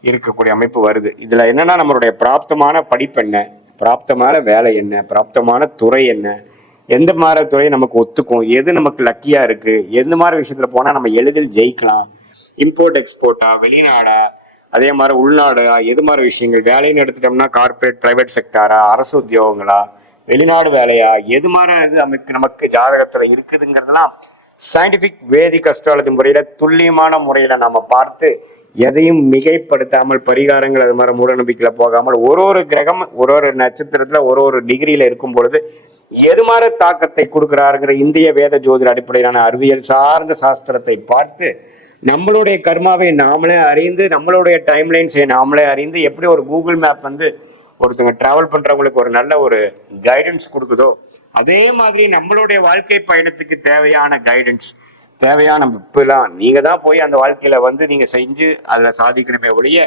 இருக்கக்கூடிய அமைப்பு வருது. இதுல என்னன்னா நம்மளுடைய பிராப்தமான படிப்பு என்ன, பிராப்தமான வேலை என்ன, பிராப்தமான துறை என்ன, எந்த மாதிரி துறை நமக்கு ஒத்துக்கும், எது நமக்கு லக்கியா இருக்கு, எந்த மாதிரி விஷயத்துல போனா நம்ம எளிதில் ஜெயிக்கலாம், இம்போர்ட் எக்ஸ்போர்ட்டா, வெளிநாடா, அதே மாதிரி உள்நாடா, எது மாதிரி விஷயங்கள், வேலைன்னு எடுத்துட்டோம்னா கார்பரேட், பிரைவேட் செக்டாரா, அரசு உத்தியோகங்களா, வெளிநாடு வேலையா, எது மாதிரி இது நமக்கு ஜாதகத்துல இருக்குதுங்கிறதுலாம் சயின்டிபிக் வேதிக் அஸ்ட்ராலஜி முறையில துல்லியமான முறையில நம்ம பார்த்து எதையும் மிகைப்படுத்தாமல் பரிகாரங்கள் அது மாதிரி மூட நம்பிக்கையில போகாமல் ஒரு கிரகம் ஒரு நட்சத்திரத்துல ஒரு டிகிரியில இருக்கும் பொழுது எது மாதிரி தாக்கத்தை கொடுக்கிறாருங்கிற இந்திய வேத ஜோதிட அடிப்படையிலான அறிவியல் சார்ந்த சாஸ்திரத்தை பார்த்து நம்மளுடைய கர்மாவை நாமளே அறிந்து, நம்மளுடைய டைம்லைன்ஸை நாமளே அறிந்து, எப்படி ஒரு கூகுள் மேப் வந்து ஒருத்தவங்க டிராவல் பண்றவங்களுக்கு ஒரு நல்ல ஒரு கைடன்ஸ் கொடுக்குதோ அதே மாதிரி நம்மளுடைய வாழ்க்கை பயணத்துக்கு தேவையான கைடன்ஸ், தேவையான இப்பெல்லாம் நீங்க தான் போய் அந்த வாழ்க்கையில வந்து நீங்க செஞ்சு அதுல சாதிக்கணுமே ஒழிய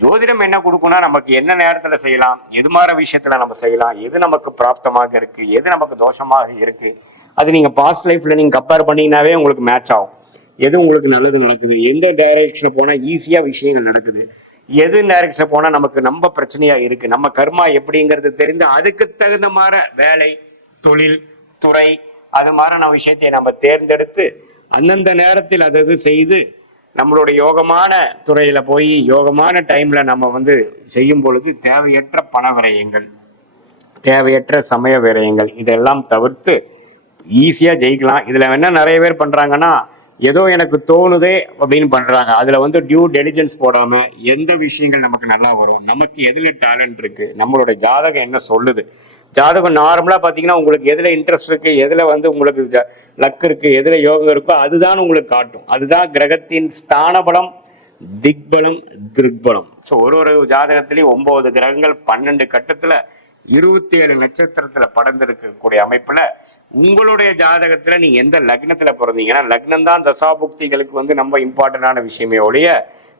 ஜோதிடம் என்ன கொடுக்கும்னா நமக்கு என்ன நேரத்துல செய்யலாம், எது மாதிரி விஷயத்துல நம்ம செய்யலாம், எது நமக்கு பிராப்தமாக இருக்கு, எது நமக்கு தோஷமாக இருக்கு, அது நீங்க பாஸ்ட் லைஃப்ல நீங்க கம்பேர் பண்ணீங்கன்னாவே உங்களுக்கு மேட்ச் ஆகும். எது உங்களுக்கு நல்லது நடக்குது, எந்த டைரக்ஷன்ல போனா ஈஸியா விஷயங்கள் நடக்குது, எது டைரக்ஷன்ல போனா நமக்கு நம்ம பிரச்சனையா இருக்கு, நம்ம கர்மா எப்படிங்கிறது தெரிந்து அதுக்கு தகுந்த மாதிரி வேலை, தொழில், துறை அது மாதிரியான விஷயத்தை நம்ம தேர்ந்தெடுத்து அந்தந்த நேரத்தில் அது செய்து நம்மளுடைய யோகமான துறையில போய் யோகமான டைம்ல நம்ம வந்து செய்யும் பொழுது தேவையற்ற பண விரயங்கள், தேவையற்ற சமய விரயங்கள் இதெல்லாம் தவிர்த்து ஈஸியா ஜெயிக்கலாம். இதுல என்ன நிறைய பேர் பண்றாங்கன்னா ஏதோ எனக்கு தோணுதே அப்படின்னு பண்றாங்க. அதுல வந்து டியூ டெலிஜென்ஸ் போடாம எந்த விஷயங்கள் நமக்கு நல்லா வரும், நமக்கு எதுல டேலண்ட் இருக்கு, நம்மளுடைய ஜாதகம் என்ன சொல்லுது, ஜாதகம் நார்மலா பாத்தீங்கன்னா உங்களுக்கு எதுல இன்ட்ரெஸ்ட் இருக்கு, எதுல வந்து உங்களுக்கு லக் இருக்கு, எதுல யோகம் இருக்கோ அதுதான் உங்களுக்கு காட்டும். அதுதான் கிரகத்தின் ஸ்தான பலம், திக்பலம், திருக்பலம். ஸோ ஒரு ஜாதகத்திலேயே 9 கிரகங்கள் 12 கட்டத்துல 27 நட்சத்திரத்துல படர்ந்து இருக்கக்கூடிய அமைப்புல உங்களுடைய ஜாதகத்துல நீங்க எந்த லக்னத்துல பிறந்தீங்கன்னா, லக்னம் தான் தசாபுக்திகளுக்கு வந்து நம்ம இம்பார்ட்டன்டான விஷயமே ஒழிய,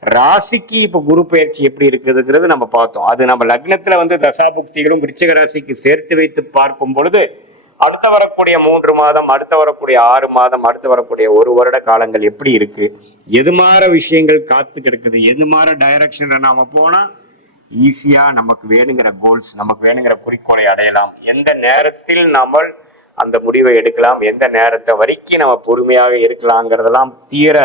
ராசிக்கு இப்ப குரு பயிற்சி எப்படி இருக்குதுங்கிறது நம்ம பார்த்தோம். அது நம்ம லக்னத்துல வந்து தசாபுக்திகளும் விருச்சிக ராசிக்கு சேர்த்து வைத்து பார்க்கும் பொழுது, அடுத்த வரக்கூடிய 3 மாதம், அடுத்த வரக்கூடிய 6 மாதம், அடுத்து வரக்கூடிய 1 வருட காலங்கள் எப்படி இருக்கு, எது மாதிரி விஷயங்கள் காத்து கிடக்குது, எது மாதிரி டைரக்ஷன்ல நாம போனா ஈஸியா நமக்கு வேணுங்கிற கோல்ஸ், நமக்கு வேணுங்கிற குறிக்கோளை அடையலாம், எந்த நேரத்தில் நம்ம அந்த முடிவை எடுக்கலாம், எந்த நேரத்தை வரைக்கும் நம்ம பொறுமையாக இருக்கலாங்கிறதெல்லாம் தீர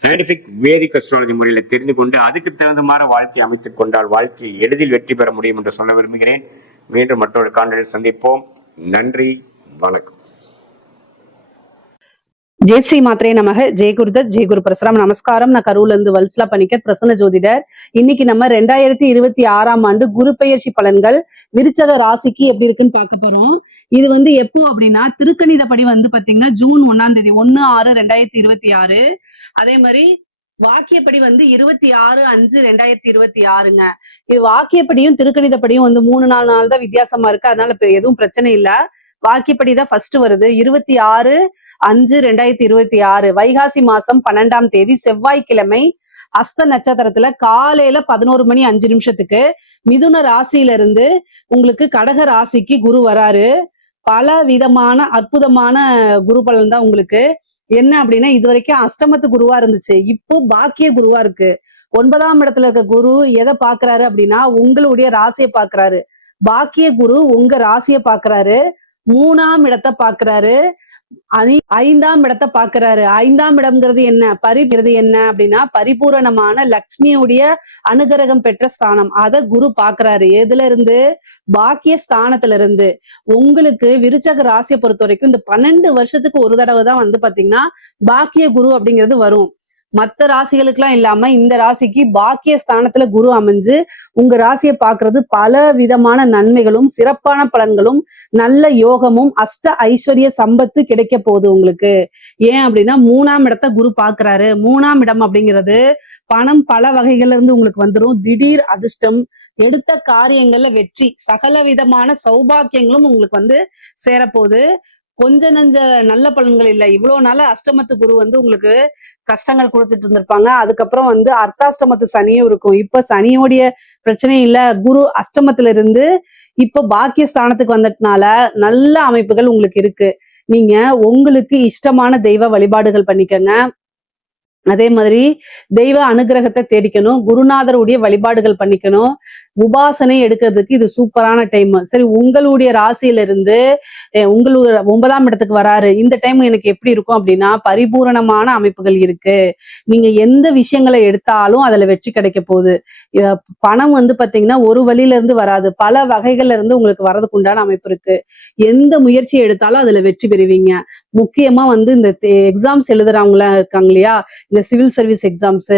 சயின்டிபிக் வேதிக் அஸ்ட்ராலஜி முறையில தெரிந்து கொண்டு அதுக்கு தகுந்த மாதிரி வாழ்க்கை அமைத்துக் கொண்டால் வாழ்க்கையில் எளிதில் வெற்றி பெற முடியும் என்று சொல்ல விரும்புகிறேன். மீண்டும் மற்றொரு காணொளியில் சந்திப்போம். நன்றி, வணக்கம். ஜெய் ஸ்ரீ மாத்ரே நமக. ஜெய் குருதத், ஜெய் குரு பரசுராம். நமஸ்காரம். நான் கரூர்ல இருந்து வல்சலா பணிக்கர், பிரசன்ன ஜோதிடர். இன்னைக்கு நம்ம 2026ஆம் ஆண்டு குரு பெயர்ச்சி பலன்கள் விருச்சக ராசிக்கு எப்படி இருக்குன்னு பார்க்க போறோம். இது வந்து எப்போ அப்படின்னா, திருக்கணிதப்படி வந்து பாத்தீங்கன்னா ஜூன் 1ஆம் தேதி 1/6/2026. அதே மாதிரி வாக்கியப்படி வந்து 26/5/2026ங்க. இது வாக்கியப்படியும் திருக்கணிதப்படியும் வந்து 3-4 நாள் தான் வித்தியாசமா இருக்கு. அதனால இப்ப எதுவும் பிரச்சனை இல்ல. வாக்கியப்படிதான் ஃபர்ஸ்ட் வருது. 26/5/2026 வைகாசி மாசம் 12ஆம் தேதி செவ்வாய்க்கிழமை அஸ்த நட்சத்திரத்துல காலையில 11:05 மிதுன ராசியில இருந்து உங்களுக்கு கடக ராசிக்கு குரு வராரு. பல விதமான அற்புதமான குரு பலன் தான் உங்களுக்கு. என்ன அப்படின்னா, இது வரைக்கும் அஷ்டமத்து குருவா இருந்துச்சு, இப்போ பாக்கிய குருவா இருக்கு. 9ஆம் இடத்துல இருக்க குரு எதை பாக்குறாரு அப்படின்னா, உங்களுடைய ராசியை பாக்குறாரு. பாக்கிய குரு உங்க ராசியை பாக்குறாரு. 3ஆம் இடத்தை பாக்குறாரு. 5ஆம் இடத்தை பாக்குறாரு. 5ஆம் இடம்ங்கிறது என்ன, பரிங்கிறது என்ன அப்படின்னா, பரிபூரணமான லக்ஷ்மியுடைய அனுகிரகம் பெற்ற ஸ்தானம். அத குரு பாக்குறாரு. எதுல இருந்து? பாக்கிய ஸ்தானத்துல இருந்து. உங்களுக்கு விருச்சக ராசியை பொறுத்த வரைக்கும் இந்த 12 வருஷத்துக்கு ஒரு தடவை தான் வந்து பாத்தீங்கன்னா பாக்கிய குரு அப்படிங்கிறது வரும். மற்ற ராசிகளுக்கு எல்லாம் இல்லாம இந்த ராசிக்கு பாக்கிய ஸ்தானத்துல குரு அமைஞ்சு உங்க ராசியை பாக்குறது பல விதமான நன்மைகளும் சிறப்பான பலன்களும் நல்ல யோகமும் அஷ்ட ஐஸ்வர்ய சம்பத்து கிடைக்க போகுது உங்களுக்கு. ஏன் அப்படின்னா 3ஆம் இடத்தை குரு பாக்குறாரு. 3ஆம் இடம் அப்படிங்கிறது பணம் பல வகைகள்ல இருந்து உங்களுக்கு வந்துடும். திடீர் அதிர்ஷ்டம், எடுத்த காரியங்கள்ல வெற்றி, சகல விதமான சௌபாக்கியங்களும் உங்களுக்கு வந்து சேரப்போகுது. கொஞ்ச நஞ்ச நல்ல பலன்கள் இல்லை. இவ்வளவு நாள அஷ்டமத்து குரு வந்து உங்களுக்கு கஷ்டங்கள் கொடுத்துட்டு இருந்திருப்பாங்க. அதுக்கப்புறம் வந்து அர்த்தாஷ்டமத்து சனியும் இருக்கும். இப்ப சனியோடைய பிரச்சனையும் இல்ல. குரு அஷ்டமத்துல இருந்து இப்ப பாக்கிய ஸ்தானத்துக்கு வந்ததுனால நல்ல அமைப்புகள் உங்களுக்கு இருக்கு. நீங்க உங்களுக்கு இஷ்டமான தெய்வ வழிபாடுகள் பண்ணிக்கங்க. அதே மாதிரி தெய்வ அனுகிரகத்தை தேடிக்கணும். குருநாதருடைய வழிபாடுகள் பண்ணிக்கணும். உபாசனை எடுக்கிறதுக்கு இது சூப்பரான டைம். சரி, உங்களுடைய ராசியில இருந்து உங்களுடைய 9ஆம் இடத்துக்கு வராரு. இந்த டைம் எனக்கு எப்படி இருக்கும் அப்படின்னா, பரிபூரணமான அமைப்புகள் இருக்கு. நீங்க எந்த விஷயங்களை எடுத்தாலும் அதுல வெற்றி கிடைக்க போகுது. பணம் வந்து பாத்தீங்கன்னா ஒரு வழியில இருந்து வராது, பல வகைகள்ல இருந்து உங்களுக்கு வர்றதுக்கு உண்டான அமைப்பு இருக்கு. எந்த முயற்சியை எடுத்தாலும் அதுல வெற்றி பெறுவீங்க. முக்கியமா வந்து இந்த எக்ஸாம்ஸ் எழுதுறவங்கள இருக்காங்க இல்லையா, இந்த சிவில் சர்வீஸ் எக்ஸாம்ஸ்,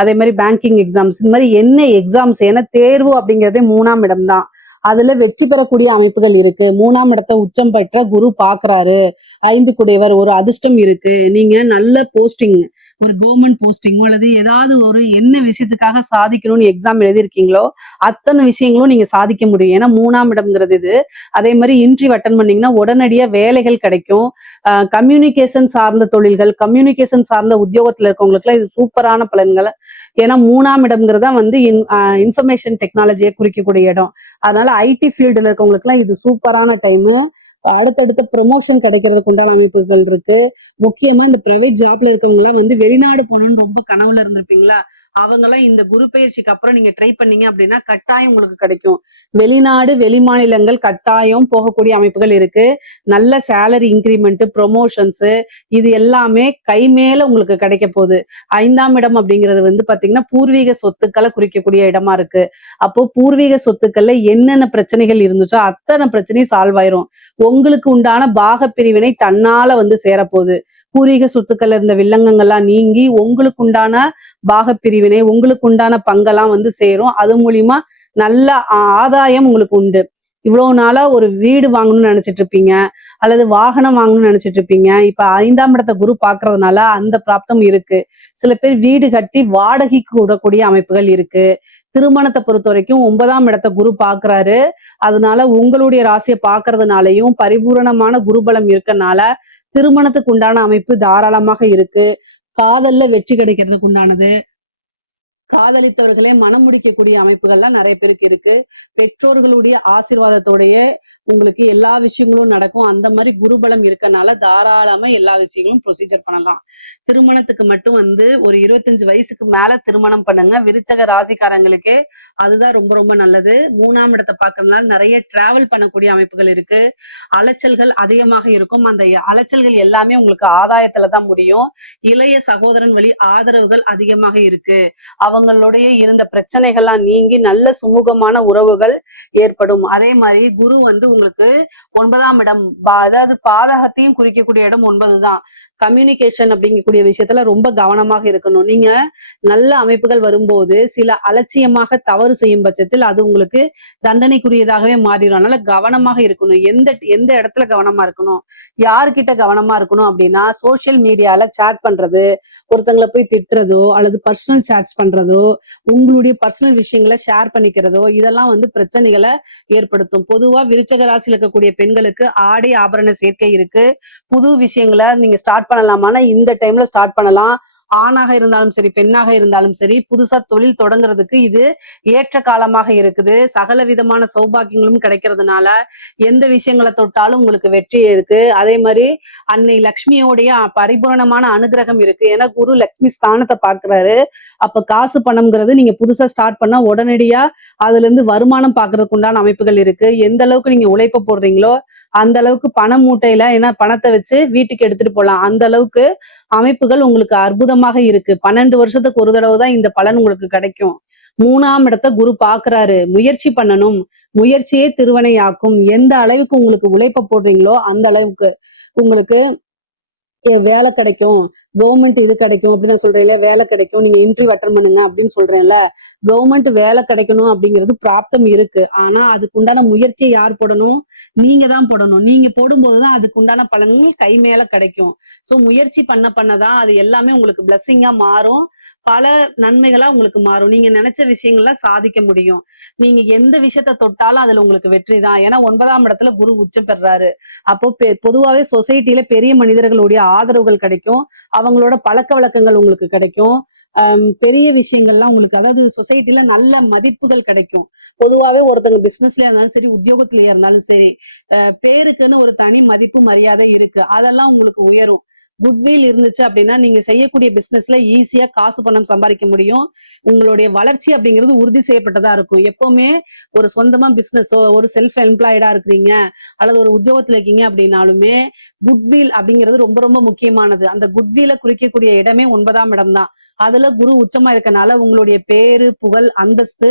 அதே மாதிரி பேங்கிங் எக்ஸாம்ஸ், இந்த மாதிரி என்ன எக்ஸாம்ஸ், ஏன்னா தேர்வு அப்படிங்கிறதே 3ஆம் இடம் தான். அதுல வெற்றி பெறக்கூடிய அமைப்புகள் இருக்கு. 3ஆம் இடத்தை உச்சம் பெற்ற குரு பாக்குறாரு. 5 குடையவர், ஒரு அதிர்ஷ்டம் இருக்கு. நீங்க நல்ல போஸ்டிங், ஒரு கவர்மெண்ட் போஸ்டிங் அல்லது ஏதாவது ஒரு என்ன விஷயத்துக்காக சாதிக்கணும்னு எக்ஸாம் எழுதியிருக்கீங்களோ அத்தனை விஷயங்களும் நீங்க சாதிக்க முடியும். ஏன்னா 3ஆம் இடம்ங்கிறது இது. அதே மாதிரி இன்டர்வியூ அட்டன் பண்ணீங்கன்னா உடனடியா வேலைகள் கிடைக்கும். கம்யூனிகேஷன் சார்ந்த தொழில்கள், கம்யூனிகேஷன் சார்ந்த உத்தியோகத்துல இருக்கவங்களுக்கு எல்லாம் இது சூப்பரான பலன்கள். ஏன்னா 3ஆம் இடம்ங்கிறதா வந்து இன்ஃபர்மேஷன் டெக்னாலஜியை குறிக்கக்கூடிய இடம். அதனால ஐடி ஃபீல்டுல இருக்கவங்களுக்கு எல்லாம் இது சூப்பரான டைமு. அடுத்தடுத்த ப்ரொமோஷன் கிடைக்கிறதுக்கு உண்டான அமைப்புகள் இருக்கு. முக்கியமா இந்த பிரைவேட் ஜாப்ல இருக்கவங்க எல்லாம் வந்து வெளிநாடு போகணும்னு ரொம்ப கனவுல இருந்திருப்பீங்களா, அவங்க எல்லாம் இந்த குரு பயிற்சிக்கு அப்புறம் நீங்க ட்ரை பண்ணீங்க அப்படின்னா கட்டாயம் உங்களுக்கு கிடைக்கும். வெளிநாடு வெளி மாநிலங்கள் கட்டாயம் போகக்கூடிய அமைப்புகள் இருக்கு. நல்ல சேலரி இன்கிரிமெண்ட், ப்ரொமோஷன்ஸ், இது எல்லாமே கை மேல உங்களுக்கு கிடைக்க போகுது. 5ஆம் இடம் அப்படிங்கிறது வந்து பாத்தீங்கன்னா பூர்வீக சொத்துக்களை குறிக்கக்கூடிய இடமா இருக்கு. அப்போ பூர்வீக சொத்துக்கள்ல என்னென்ன பிரச்சனைகள் இருந்துச்சோ அத்தனை பிரச்சனையும் சால்வ் ஆயிரும். உங்களுக்கு உண்டான பாக பிரிவினை தன்னால வந்து சேரப்போகுது. பூர்வீக சொத்துக்கள்ல இருந்த வில்லங்கங்கள்லாம் நீங்கி உங்களுக்கு உண்டான பாக பிரிவினை, உங்களுக்கு உண்டான பங்கெல்லாம் வந்து சேரும். அது மூலியமா நல்ல ஆதாயம் உங்களுக்கு உண்டு. இவ்வளவு நாளா ஒரு வீடு வாங்கணும்னு நினைச்சிட்டு இருப்பீங்க, அல்லது வாகனம் வாங்கணும்னு நினைச்சிட்டு இருப்பீங்க. இப்ப 5ஆம் இடத்தை குரு பாக்குறதுனால அந்த பிராப்தம் இருக்கு. சில பேர் வீடு கட்டி வாடகைக்கு விடக்கூடிய அமைப்புகள் இருக்கு. திருமணத்தை பொறுத்த வரைக்கும் 9ஆம் இடத்தை குரு பாக்குறாரு. அதனால உங்களுடைய ராசியை பாக்குறதுனாலையும் பரிபூரணமான குருபலம் இருக்கனால திருமணத்துக்கு உண்டான அமைப்பு தாராளமாக இருக்கு. காதல்ல வெற்றி கிடைக்கிறதுக்கு உண்டானது, காதலித்தவர்களே மனம் முடிக்கக்கூடிய அமைப்புகள்லாம் நிறைய பேருக்கு இருக்கு. பெற்றோர்களுடைய ஆசீர்வாதத்தோடைய உங்களுக்கு எல்லா விஷயங்களும் நடக்கும். அந்த மாதிரி குருபலம் இருக்கனால தாராளமா எல்லா விஷயங்களும் ப்ரொசீஜர் பண்ணலாம். திருமணத்துக்கு மட்டும் ஒரு 25 வயசுக்கு மேல திருமணம் பண்ணுங்க. விருச்சக ராசிக்காரங்களுக்கு அதுதான் ரொம்ப ரொம்ப நல்லது. 3ஆம் இடத்தை பார்க்கறதுனால நிறைய டிராவல் பண்ணக்கூடிய அமைப்புகள் இருக்கு. அலைச்சல்கள் அதிகமாக இருக்கும். அந்த அலைச்சல்கள் எல்லாமே உங்களுக்கு ஆதாயத்துல தான் முடியும். இளைய சகோதரன் வழி ஆதரவுகள் அதிகமாக இருக்கு. அவங்களுடைய இருந்த பிரச்சனைகள்லாம் நீங்கி நல்ல சுமூகமான உறவுகள் ஏற்படும். அதே மாதிரி குரு உங்களுக்கு 9ஆம் இடம், அதாவது பாதகத்தையும் குறிக்கக்கூடிய இடம் 9 தான். கம்யூனிகேஷன் அப்படிங்கக்கூடிய விஷயத்துல ரொம்ப கவனமாக இருக்கணும். நீங்க நல்ல அமைப்புகள் வரும்போது சில அலட்சியமாக தவறு செய்யும் பட்சத்தில் அது உங்களுக்கு தண்டனைக்குரியதாகவே மாறிடும். அதனால கவனமாக இருக்கணும். எந்த இடத்துல கவனமா இருக்கணும், யாருக்கிட்ட கவனமா இருக்கணும் அப்படின்னா, சோசியல் மீடியால சாட் பண்றது, ஒருத்தங்களை போய் திட்டுறதோ அல்லது பர்சனல் சாட்ஸ் பண்றதோ, உங்களுடைய பர்சனல் விஷயங்களை ஷேர் பண்ணிக்கிறதோ, இதெல்லாம் பிரச்சனைகளை ஏற்படுத்தும். பொதுவா விருச்சக ராசியில் இருக்கக்கூடிய பெண்களுக்கு ஆடை ஆபரண சேர்க்கை இருக்கு. புது விஷயங்களை நீங்க ஸ்டார்ட் பண்ணலாமான்னா இந்த டைம்ல ஸ்டார்ட் பண்ணலாம். ஆணாக இருந்தாலும் சரி, பெண்ணாக இருந்தாலும் சரி, புதுசா தொழில் தொடங்குறதுக்கு இது ஏற்ற காலமாக இருக்குது. சகல விதமான சௌபாகியங்களும் கிடைக்கிறதுனால எந்த விஷயங்களை தொட்டாலும் உங்களுக்கு வெற்றி இருக்கு. அதே மாதிரி அன்னை லக்ஷ்மியோடைய பரிபூரணமான அனுகிரகம் இருக்கு. ஏன்னா குரு லக்ஷ்மி ஸ்தானத்தை பாக்குறாரு. அப்ப காசு பணம்ங்கிறது நீங்க புதுசா ஸ்டார்ட் பண்ணா உடனடியா அதுல இருந்து வருமானம் பாக்குறதுக்கு உண்டான அமைப்புகள் இருக்கு. எந்த அளவுக்கு நீங்க உழைப்ப போடுறீங்களோ அந்த அளவுக்கு பண மூட்டையில ஏன்னா பணத்தை வச்சு வீட்டுக்கு எடுத்துட்டு போலாம். அந்த அளவுக்கு அமைப்புகள் உங்களுக்கு அற்புதமாக இருக்கு. 12 வருஷத்துக்கு ஒரு தடவை தான் இந்த பலன் உங்களுக்கு கிடைக்கும். 3ஆம் இடத்தை குரு பாக்குறாரு. முயற்சி பண்ணணும். முயற்சியே திருவனையாக்கும். எந்த அளவுக்கு உங்களுக்கு உழைப்ப போடுறீங்களோ அந்த அளவுக்கு உங்களுக்கு வேலை கிடைக்கும். கவர்மெண்ட் இது கிடைக்கும் அப்படின்னு நான் சொல்றேன்ல, வேலை கிடைக்கும், நீங்க இன்டர்வியூ அட்டன் பண்ணுங்க அப்படின்னு சொல்றேன்ல. கவர்மெண்ட் வேலை கிடைக்கணும் அப்படிங்கிறது பிராப்தம் இருக்கு. ஆனா அதுக்கு உண்டான முயற்சியை யார் போடணும்? நீங்க தான் போடணும். நீங்க போடும்போதுதான் அதுக்கு உண்டான பலன்கள் கை மேல கிடைக்கும். சோ முயற்சி பண்ணதான் அது எல்லாமே உங்களுக்கு பிளஸ்ஸிங்கா மாறும். பல நன்மைகளா உங்களுக்கு மாறும். நீங்க நினைச்ச விஷயங்கள சாதிக்க முடியும். நீங்க எந்த விஷயத்த தொட்டாலும் அதுல உங்களுக்கு வெற்றி தான். ஏன்னா 9ஆம் இடத்துல குரு உச்சம் பெறாரு. அப்போ பொதுவாவே சொசைட்டில பெரிய மனிதர்களுடைய ஆதரவுகள் கிடைக்கும். அவங்களோட பழக்க வழக்கங்கள் உங்களுக்கு கிடைக்கும். பெரிய விஷயங்கள்லாம் உங்களுக்கு, அதாவது சொசைட்டில நல்ல மதிப்புகள் கிடைக்கும். பொதுவாவே ஒருத்தங்க பிசினஸ்ல இருந்தாலும் சரி, உத்தியோகத்திலேயே இருந்தாலும் சரி, பேருக்குன்னு ஒரு தனி மதிப்பு மரியாதை இருக்கு. அதெல்லாம் உங்களுக்கு உயரும். குட்வில் இருந்துச்சு அப்படின்னா நீங்க செய்யக்கூடிய பிசினஸ்ல ஈஸியா காசு பணம் சம்பாதிக்க முடியும். உங்களுடைய வளர்ச்சி அப்படிங்கிறது உறுதி செய்யப்பட்டதா இருக்கும். எப்பவுமே ஒரு சொந்தமா பிசினஸோ, ஒரு செல்ஃப் எம்ப்ளாய்டா இருக்கிறீங்க அல்லது ஒரு உத்தியோகத்துல இருக்கீங்க அப்படின்னாலுமே குட்வில் அப்படிங்கிறது ரொம்ப ரொம்ப முக்கியமானது. அந்த குட்வில குறிக்கக்கூடிய இடமே 9ஆம் இடம் தான். அதுல குரு உச்சமா இருக்கனால உங்களுடைய பேரு, புகழ், அந்தஸ்து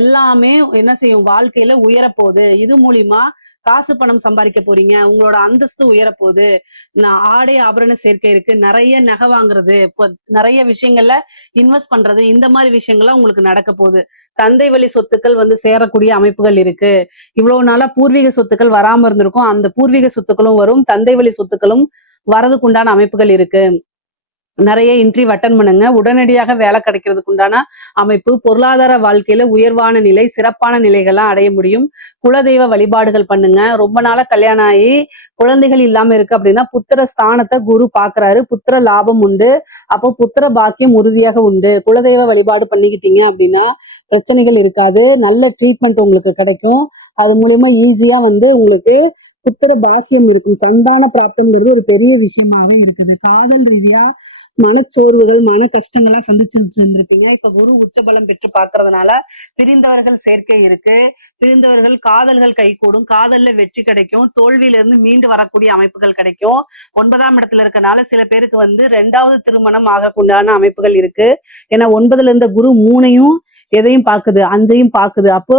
எல்லாமே என்ன செய்யும்? வாழ்க்கையில உயரப்போகுது. இது மூலியமா காசு பணம் சம்பாதிக்க போறீங்க. உங்களோட அந்தஸ்து உயரப்போகுது. நான் ஆடை ஆபரண சேர்க்கை இருக்கு. நிறைய நகை வாங்குறது, நிறைய விஷயங்கள்ல இன்வெஸ்ட் பண்றது, இந்த மாதிரி விஷயங்கள்லாம் உங்களுக்கு நடக்க போகுது. தந்தை வழி சொத்துக்கள் சேரக்கூடிய அமைப்புகள் இருக்கு. இவ்வளவு நாளா பூர்வீக சொத்துக்கள் வராம இருந்திருக்கும். அந்த பூர்வீக சொத்துக்களும் வரும். தந்தை வழி சொத்துக்களும் வரதுக்கு உண்டான அமைப்புகள் இருக்கு. நிறைய இன்டர்வியூ அட்டன் பண்ணுங்க. உடனடியாக வேலை கிடைக்கிறதுக்கு உண்டான அமைப்பு. பொருளாதார வாழ்க்கையில உயர்வான நிலை, சிறப்பான நிலைகள்லாம் அடைய முடியும். குலதெய்வ வழிபாடுகள் பண்ணுங்க. ரொம்ப நாளா கல்யாணம் ஆகி குழந்தைகள் இல்லாம இருக்கு அப்படின்னா புத்திர ஸ்தானத்தை குரு பாக்குறாரு. புத்திர லாபம் உண்டு. அப்போ புத்திர பாக்கியம் உறுதியாக உண்டு. குலதெய்வ வழிபாடு பண்ணிக்கிட்டீங்க அப்படின்னா பிரச்சனைகள் இருக்காது. நல்ல ட்ரீட்மெண்ட் உங்களுக்கு கிடைக்கும். அது மூலியமா ஈஸியா உங்களுக்கு புத்திர பாக்கியம் இருக்கும். சந்தான பிராப்தம்ங்கிறது ஒரு பெரிய விஷயமாவே இருக்குது. காதல் ரீதியா மனச்சோர்வுகள், மன கஷ்டங்கள்லாம் சந்திச்சுட்டு இருந்திருப்பீங்க. இப்ப குரு உச்சபலம் பெற்று பாக்குறதுனால பிரிந்தவர்கள் சேர்க்கை இருக்கு. பிரிந்தவர்கள் காதல்கள் கைகூடும். காதல்ல வெற்றி கிடைக்கும். தோல்வியில இருந்து மீண்டு வரக்கூடிய அமைப்புகள் கிடைக்கும். 9ஆம் இடத்துல இருக்கனால சில பேருக்கு 2வது திருமணம் ஆகக்கூடிய அமைப்புகள் இருக்கு. ஏன்னா 9ல இருந்த குரு 3ஐயும் எதையும் பாக்குது, 5ஐயும் பாக்குது. அப்போ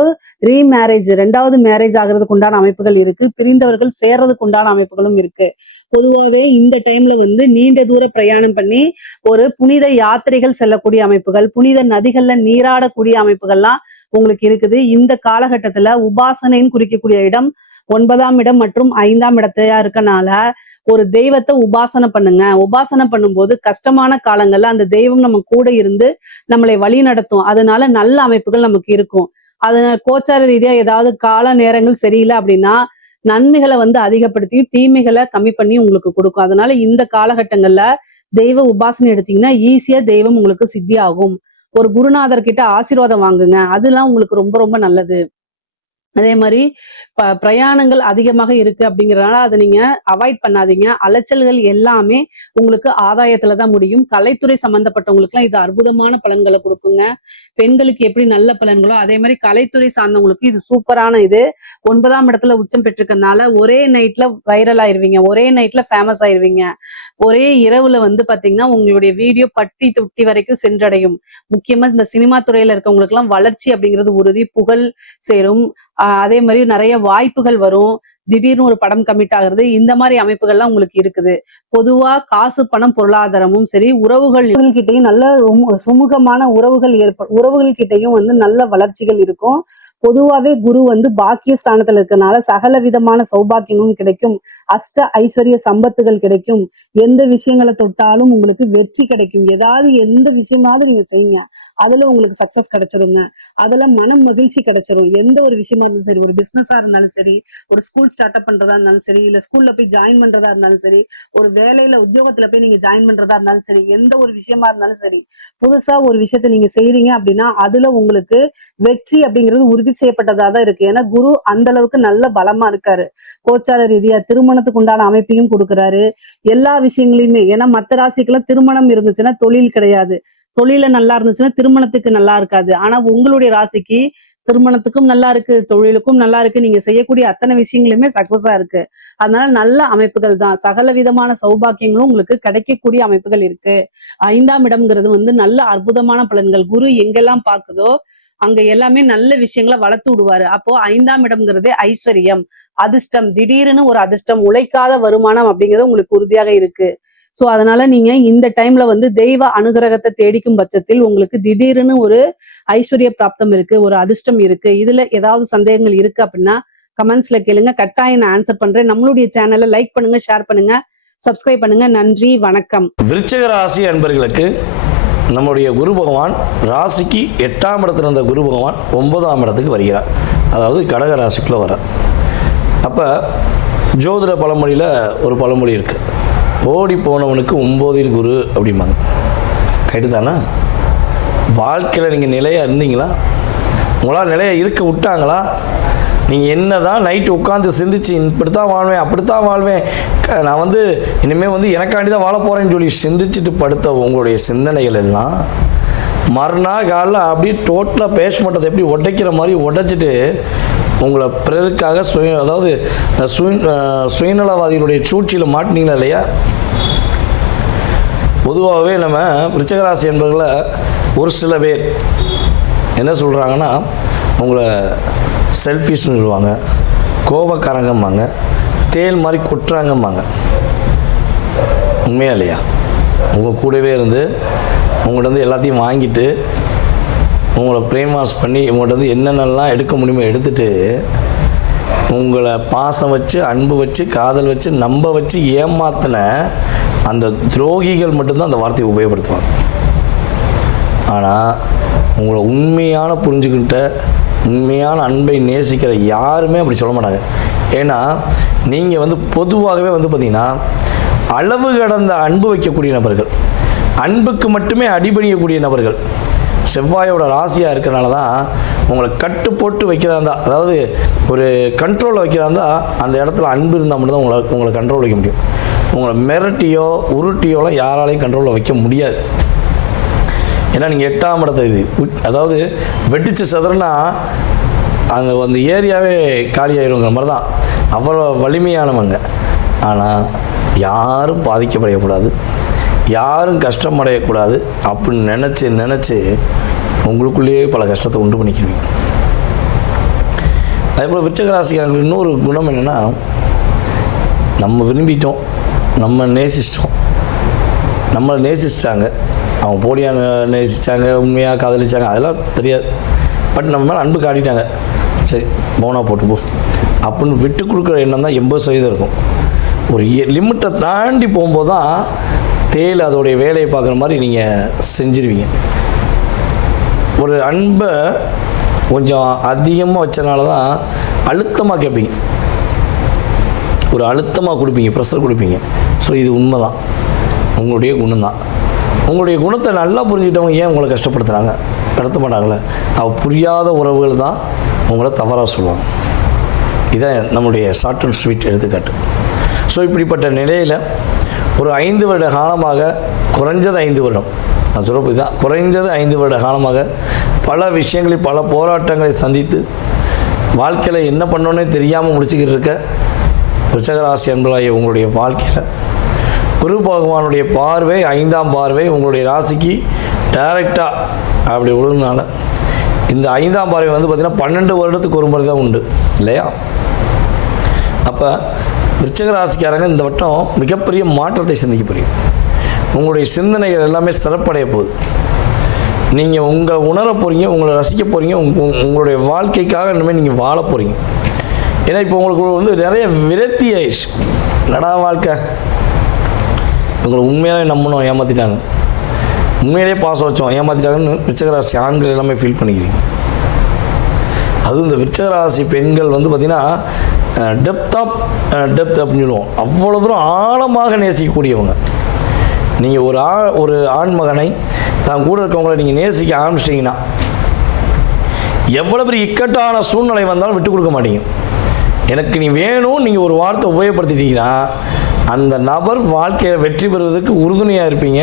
ரீமேரேஜ், 2வது மேரேஜ் ஆகிறதுக்கு உண்டான அமைப்புகள் இருக்கு. பிரிந்தவர்கள் சேர்றதுக்கு உண்டான அமைப்புகளும் இருக்கு. பொதுவாவே இந்த டைம்ல நீண்ட தூர பிரயாணம் பண்ணி ஒரு புனித யாத்திரைகள் செல்லக்கூடிய அமைப்புகள், புனித நதிகள்ல நீராடக்கூடிய அமைப்புகள்லாம் உங்களுக்கு இருக்குது. இந்த காலகட்டத்துல உபாசனைன்னு குறிக்கக்கூடிய இடம் 9ஆம் இடம் மற்றும் 5ஆம் இடத்தையா இருக்கனால ஒரு தெய்வத்தை உபாசனை பண்ணுங்க. உபாசனை பண்ணும்போது கஷ்டமான காலங்கள்ல அந்த தெய்வம் நம்ம கூட இருந்து நம்மளை வழி நடத்தும். அதனால நல்ல அமைப்புகள் நமக்கு இருக்கும். அது கோச்சார ரீதியா ஏதாவது கால நேரங்கள் சரியில்லை அப்படின்னா நன்மைகளை அதிகப்படுத்தி தீமைகளை கம்மி பண்ணி உங்களுக்கு கொடுக்கும். அதனால இந்த காலகட்டங்கள்ல தெய்வ உபாசனை எடுத்தீங்கன்னா ஈஸியா தெய்வம் உங்களுக்கு சித்தி ஆகும். ஒரு குருநாதர் கிட்ட ஆசீர்வாதம் வாங்குங்க. அதெல்லாம் உங்களுக்கு ரொம்ப ரொம்ப நல்லது. அதே மாதிரி பிரயாணங்கள் அதிகமாக இருக்கு அப்படிங்கறதுனால அதை நீங்க அவாய்ட் பண்ணாதீங்க. அலைச்சல்கள் எல்லாமே உங்களுக்கு ஆதாயத்துல தான் முடியும். கலைத்துறை சம்பந்தப்பட்டவங்களுக்கு எல்லாம் இது அற்புதமான பலன்களை கொடுக்குங்க. பெண்களுக்கு எப்படி நல்ல பலன்களோ அதே மாதிரி கலைத்துறை சார்ந்தவங்களுக்கு இது சூப்பரான இது. 9ஆம் இடத்துல உச்சம் பெற்றிருக்கனால ஒரே நைட்ல வைரல் ஆயிருவீங்க, ஒரே நைட்ல ஃபேமஸ் ஆயிருவீங்க. ஒரே இரவுல பாத்தீங்கன்னா உங்களுடைய வீடியோ பட்டி தொட்டி வரைக்கும் சென்றடையும். முக்கியமா இந்த சினிமா துறையில இருக்கவங்களுக்கு எல்லாம் வளர்ச்சி அப்படிங்கிறது உறுதி, புகழ் சேரும். அதே மாதிரி நிறைய வாய்ப்புகள் வரும். திடீர்னு ஒரு படம் கமிட் ஆகுறது, இந்த மாதிரி அமைப்புகள்லாம் உங்களுக்கு இருக்குது. பொதுவா காசு பணம் பொருளாதாரமும் சரி, உறவுகள் கிட்டையும் நல்ல சுமூகமான உறவுகள் உறவுகள் கிட்டையும் நல்ல வளர்ச்சிகள் இருக்கும். பொதுவாவே குரு பாக்கிய ஸ்தானத்துல இருக்கனால சகல விதமான சௌபாக்கியமும் கிடைக்கும். அஷ்ட ஐஸ்வர்ய சம்பத்துகள் கிடைக்கும். எந்த விஷயங்களை தொட்டாலும் உங்களுக்கு வெற்றி கிடைக்கும். ஏதாவது எந்த விஷயமாவது நீங்க செய்யுங்க, அதுல உங்களுக்கு சக்சஸ் கிடைச்சிருங்க. அதுல மனம் மகிழ்ச்சி கிடைச்சிரும். எந்த ஒரு விஷயமா இருந்தாலும் சரி, ஒரு பிசினஸா இருந்தாலும் சரி, ஒரு ஸ்கூல் ஸ்டார்ட் அப் பண்றதா இருந்தாலும் சரி, இல்ல ஸ்கூல்ல போய் ஜாயின் பண்றதா இருந்தாலும் சரி, ஒரு வேலையில உத்தியோகத்துல போய் நீங்க ஜாயின் பண்றதா இருந்தாலும் சரி, எந்த ஒரு விஷயமா இருந்தாலும் சரி, புதுசா ஒரு விஷயத்த நீங்க செய்றீங்க அப்படின்னா அதுல உங்களுக்கு வெற்றி அப்படிங்கிறது உறுதி செய்யப்பட்டதா தான் இருக்கு. ஏன்னா குரு அந்த அளவுக்கு நல்ல பலமா இருக்காரு. கோச்சார ரீதியா திருமணத்துக்கு உண்டான அமைப்பையும் கொடுக்குறாரு. எல்லா விஷயங்களையுமே, ஏன்னா மத்த ராசிக்கெல்லாம் திருமணம் இருந்துச்சுன்னா தொழில் கிடையாது, தொழில நல்லா இருந்துச்சுன்னா திருமணத்துக்கு நல்லா இருக்காது. ஆனா உங்களுடைய ராசிக்கு திருமணத்துக்கும் நல்லா இருக்கு, தொழிலுக்கும் நல்லா இருக்கு, நீங்க செய்யக்கூடிய அத்தனை விஷயங்களுமே சக்சஸா இருக்கு. அதனால நல்ல அமைப்புகள் தான். சகல விதமான சௌபாக்கியங்களும் உங்களுக்கு கிடைக்கக்கூடிய அமைப்புகள் இருக்கு. 5ஆம் இடம்ங்கிறது நல்ல அற்புதமான பலன்கள். குரு எங்கெல்லாம் பாக்குதோ அங்க எல்லாமே நல்ல விஷயங்களை வளர்த்து விடுவாரு. அப்போ 5ஆம் இடம்ங்கிறதே ஐஸ்வர்யம், அதிர்ஷ்டம், திடீர்னு ஒரு அதிர்ஷ்டம், உழைக்காத வருமானம் அப்படிங்கிறது உங்களுக்கு உறுதியாக இருக்கு. சோ அதனால நீங்க இந்த டைம்ல தெய்வ அனுகிரகத்தை தேடிக்கும் பட்சத்தில் உங்களுக்கு திடீர்னு ஒரு ஐஸ்வர்ய பிராப்தம் இருக்கு, ஒரு அதிர்ஷ்டம் இருக்கு. இதுல ஏதாவது சந்தேகங்கள் இருக்கு அப்படின்னா கமெண்ட்ஸ்ல கேளுங்க, கட்டாயம் நான் ஆன்சர் பண்றேன். நம்மளுடைய சேனலை லைக் பண்ணுங்க, ஷேர் பண்ணுங்க, சப்ஸ்கிரைப் பண்ணுங்க. நன்றி, வணக்கம். விருச்சிக ராசி அன்பர்களுக்கு நம்முடைய குரு பகவான் ராசிக்கு 8ஆம் இடத்துல இருந்த குரு பகவான் 9ஆம் இடத்துக்கு வருகிறார். அதாவது கடக ராசிக்குள்ளே வர. அப்போ ஜோதிட பழமொழியில் ஒரு பழமொழி இருக்குது, ஓடி போனவனுக்கு 9இல் குரு அப்படிம்பாங்க. கரெக்டு தானே? வாழ்க்கையில் நீங்கள் நிலையாக இருந்தீங்களா? உங்களால் நிலையாக இருக்க விட்டாங்களா? நீங்கள் என்ன தான் நைட்டு உட்காந்து சிந்திச்சு இப்படித்தான் வாழ்வேன், அப்படித்தான் வாழ்வேன், நான் இனிமேல் எனக்காண்டி தான் வாழ போகிறேன்னு சொல்லி சிந்திச்சுட்டு படுத்த உங்களுடைய சிந்தனைகள் எல்லாம் மறுநாள் காலைல அப்படியே டோட்டலாக பேச எப்படி உடைக்கிற மாதிரி உடைச்சிட்டு உங்களை பிறருக்காக அதாவது சுயநலவாதிகளுடைய சூழ்ச்சியில் மாட்டினீங்களா இல்லையா? பொதுவாகவே நம்ம விருச்சிகராசி என்பவர்களை ஒரு சில பேர் என்ன சொல்கிறாங்கன்னா, உங்களை செல்ஃபிஷ்னு சொல்லுவாங்க, கோபக்காரங்கம்பாங்க, தேல் மாதிரி கொட்டுறாங்கம்பாங்க. உண்மையா இல்லையா? உங்கள் கூடவே இருந்து உங்கள்கிட்ட எல்லாத்தையும் வாங்கிட்டு உங்களை பிரேம் வாஷ் பண்ணி உங்கள்கிட்ட என்னென்னலாம் எடுக்க முடியுமோ எடுத்துட்டு உங்களை பாசம் வச்சு, அன்பு வச்சு, காதல் வச்சு, நம்ப வச்சு ஏமாத்தின அந்த துரோகிகள் மட்டும்தான் அந்த வார்த்தையை உபயோகப்படுத்துவாங்க. ஆனால் உங்களை உண்மையான புரிஞ்சுக்கிட்ட, உண்மையான அன்பை நேசிக்கிற யாருமே அப்படி சொல்ல மாட்டாங்க. ஏன்னா நீங்கள் பொதுவாகவே பார்த்தீங்கன்னா அளவு கடந்த அன்பு வைக்கக்கூடிய நபர்கள், அன்புக்கு மட்டுமே அடிபணியக்கூடிய நபர்கள். செவ்வாயோட ராசியாக இருக்கிறனால தான் உங்களை கட்டு போட்டு வைக்கிறாந்தா, அதாவது ஒரு கண்ட்ரோலில் வைக்கிறாந்தா அந்த இடத்துல அன்பு இருந்தால் மட்டும்தான் உங்களை கண்ட்ரோல் வைக்க முடியும். உங்களை மிரட்டியோ உருட்டியோலாம் யாராலையும் கண்ட்ரோலில் வைக்க முடியாது. ஏன்னா நீங்கள் 8ஆம் இடத்தை அதாவது வெட்டிச்சு சதுரனா அந்த ஏரியாவே காலியாயிருங்கிற மாதிரி தான். அவ்வளோ வலிமையானவங்க. ஆனால் யாரும் பாதிக்கப்படக்கூடாது, யாரும் கஷ்டம் அடையக்கூடாது அப்படின்னு நினச்சி உங்களுக்குள்ளேயே பல கஷ்டத்தை உண்டு பண்ணிக்கிறீங்க. அதே போல் விருச்சிக ராசிக்காரங்களுக்கு இன்னொரு குணம் என்னென்னா, நம்ம விரும்பிட்டோம், நம்ம நேசிச்சிட்டோம், நம்மளை நேசிச்சிட்டாங்க, அவங்க போலியாக நேசித்தாங்க, உண்மையாக காதலிச்சாங்க, அதெல்லாம் தெரியாது. பட் நம்ம மேலே அன்பு காட்டிட்டாங்க, சரி போனா போட்டு போ அப்படின்னு விட்டு கொடுக்குற எண்ணம் தான் 80% இருக்கும். ஒரு லிமிட்டை தாண்டி போகும்போது தான் தேல் அதோடைய வேலையை பார்க்குற மாதிரி நீங்கள் செஞ்சிருவீங்க. ஒரு அன்பை கொஞ்சம் அதிகமாக வச்சனால தான் அழுத்தமாக கேட்பீங்க, ஒரு அழுத்தமாக கொடுப்பீங்க, ப்ரெஷர் கொடுப்பீங்க. ஸோ இது உண்மை தான், உங்களுடைய குணம் தான். உங்களுடைய குணத்தை நல்லா புரிஞ்சுக்கிட்டவங்க ஏன் உங்களை கஷ்டப்படுத்துகிறாங்க? கடத்த மாட்டாங்களே. புரியாத உறவுகள் தான் உங்களை தவறாக சொல்லுவாங்க. இதான் நம்முடைய ஷார்ட் அண்ட் ஸ்வீட் எடுத்துக்காட்டு. ஸோ இப்படிப்பட்ட நிலையில் ஒரு 5 வருட காலமாக, குறைஞ்சது 5 வருடம், நான் சொல்ல இதுதான், குறைந்தது 5 வருட காலமாக பல விஷயங்களில் பல போராட்டங்களை சந்தித்து வாழ்க்கையில் என்ன பண்ணோன்னே தெரியாமல் முடிச்சுக்கிட்டு இருக்க விருச்சிக ராசி அன்பர்களாகிய உங்களுடைய வாழ்க்கையில் குரு பகவானுடைய பார்வை, 5ஆம் பார்வை உங்களுடைய ராசிக்கு டைரெக்டாக அப்படி விழுந்தனால இந்த 5ஆம் பார்வை வந்து பார்த்திங்கன்னா 12 வருடத்துக்கு ஒரு முறை தான் உண்டு இல்லையா? அப்போ விருச்சிக ராசிக்காரங்க இந்த வட்டம் மிகப்பெரிய மாற்றத்தை சந்திக்க போகிறீங்க. உங்களுடைய சிந்தனைகள் எல்லாமே சிறப்படைய போகுது. நீங்கள் உங்களை உணர போகிறீங்க, உங்களை ரசிக்க போகிறீங்க, உங்களுடைய வாழ்க்கைக்காக இனிமேல் நீங்கள் வாழ போகிறீங்க. ஏன்னா இப்போ உங்களுக்கு வந்து நிறைய விரக்தி ஆயிடுச்சு. நடா வாழ்க்கை, உங்களை உண்மையாகவே நம்பணும், ஏமாற்றிட்டாங்க, உண்மையிலே பாசம் வச்சோம், ஏமாற்றிட்டாங்கன்னு விருச்சிக ராசி ஆண்கள் எல்லாமே ஃபீல் பண்ணிக்கிறீங்க. அதுவும் இந்த விருச்சிக ராசி பெண்கள் வந்து பார்த்திங்கன்னா டெப்த் அப்படின்னு சொல்லுவோம். அவ்வளோ தூரம் ஆழமாக நேசிக்கக்கூடியவங்க. நீங்கள் ஒரு ஆண்மகனை தான் கூட இருக்கவங்களை நீங்கள் நேசிக்க ஆரம்பிச்சிட்டிங்கன்னா எவ்வளோ பெரிய இக்கட்டான சூழ்நிலை வந்தாலும் விட்டு கொடுக்க மாட்டீங்க. எனக்கு நீ வேணும் நீங்கள் ஒரு வார்த்தை உபயோகப்படுத்திட்டீங்கன்னா அந்த நபர் வாழ்க்கையில் வெற்றி பெறுவதற்கு உறுதுணையாக இருப்பீங்க.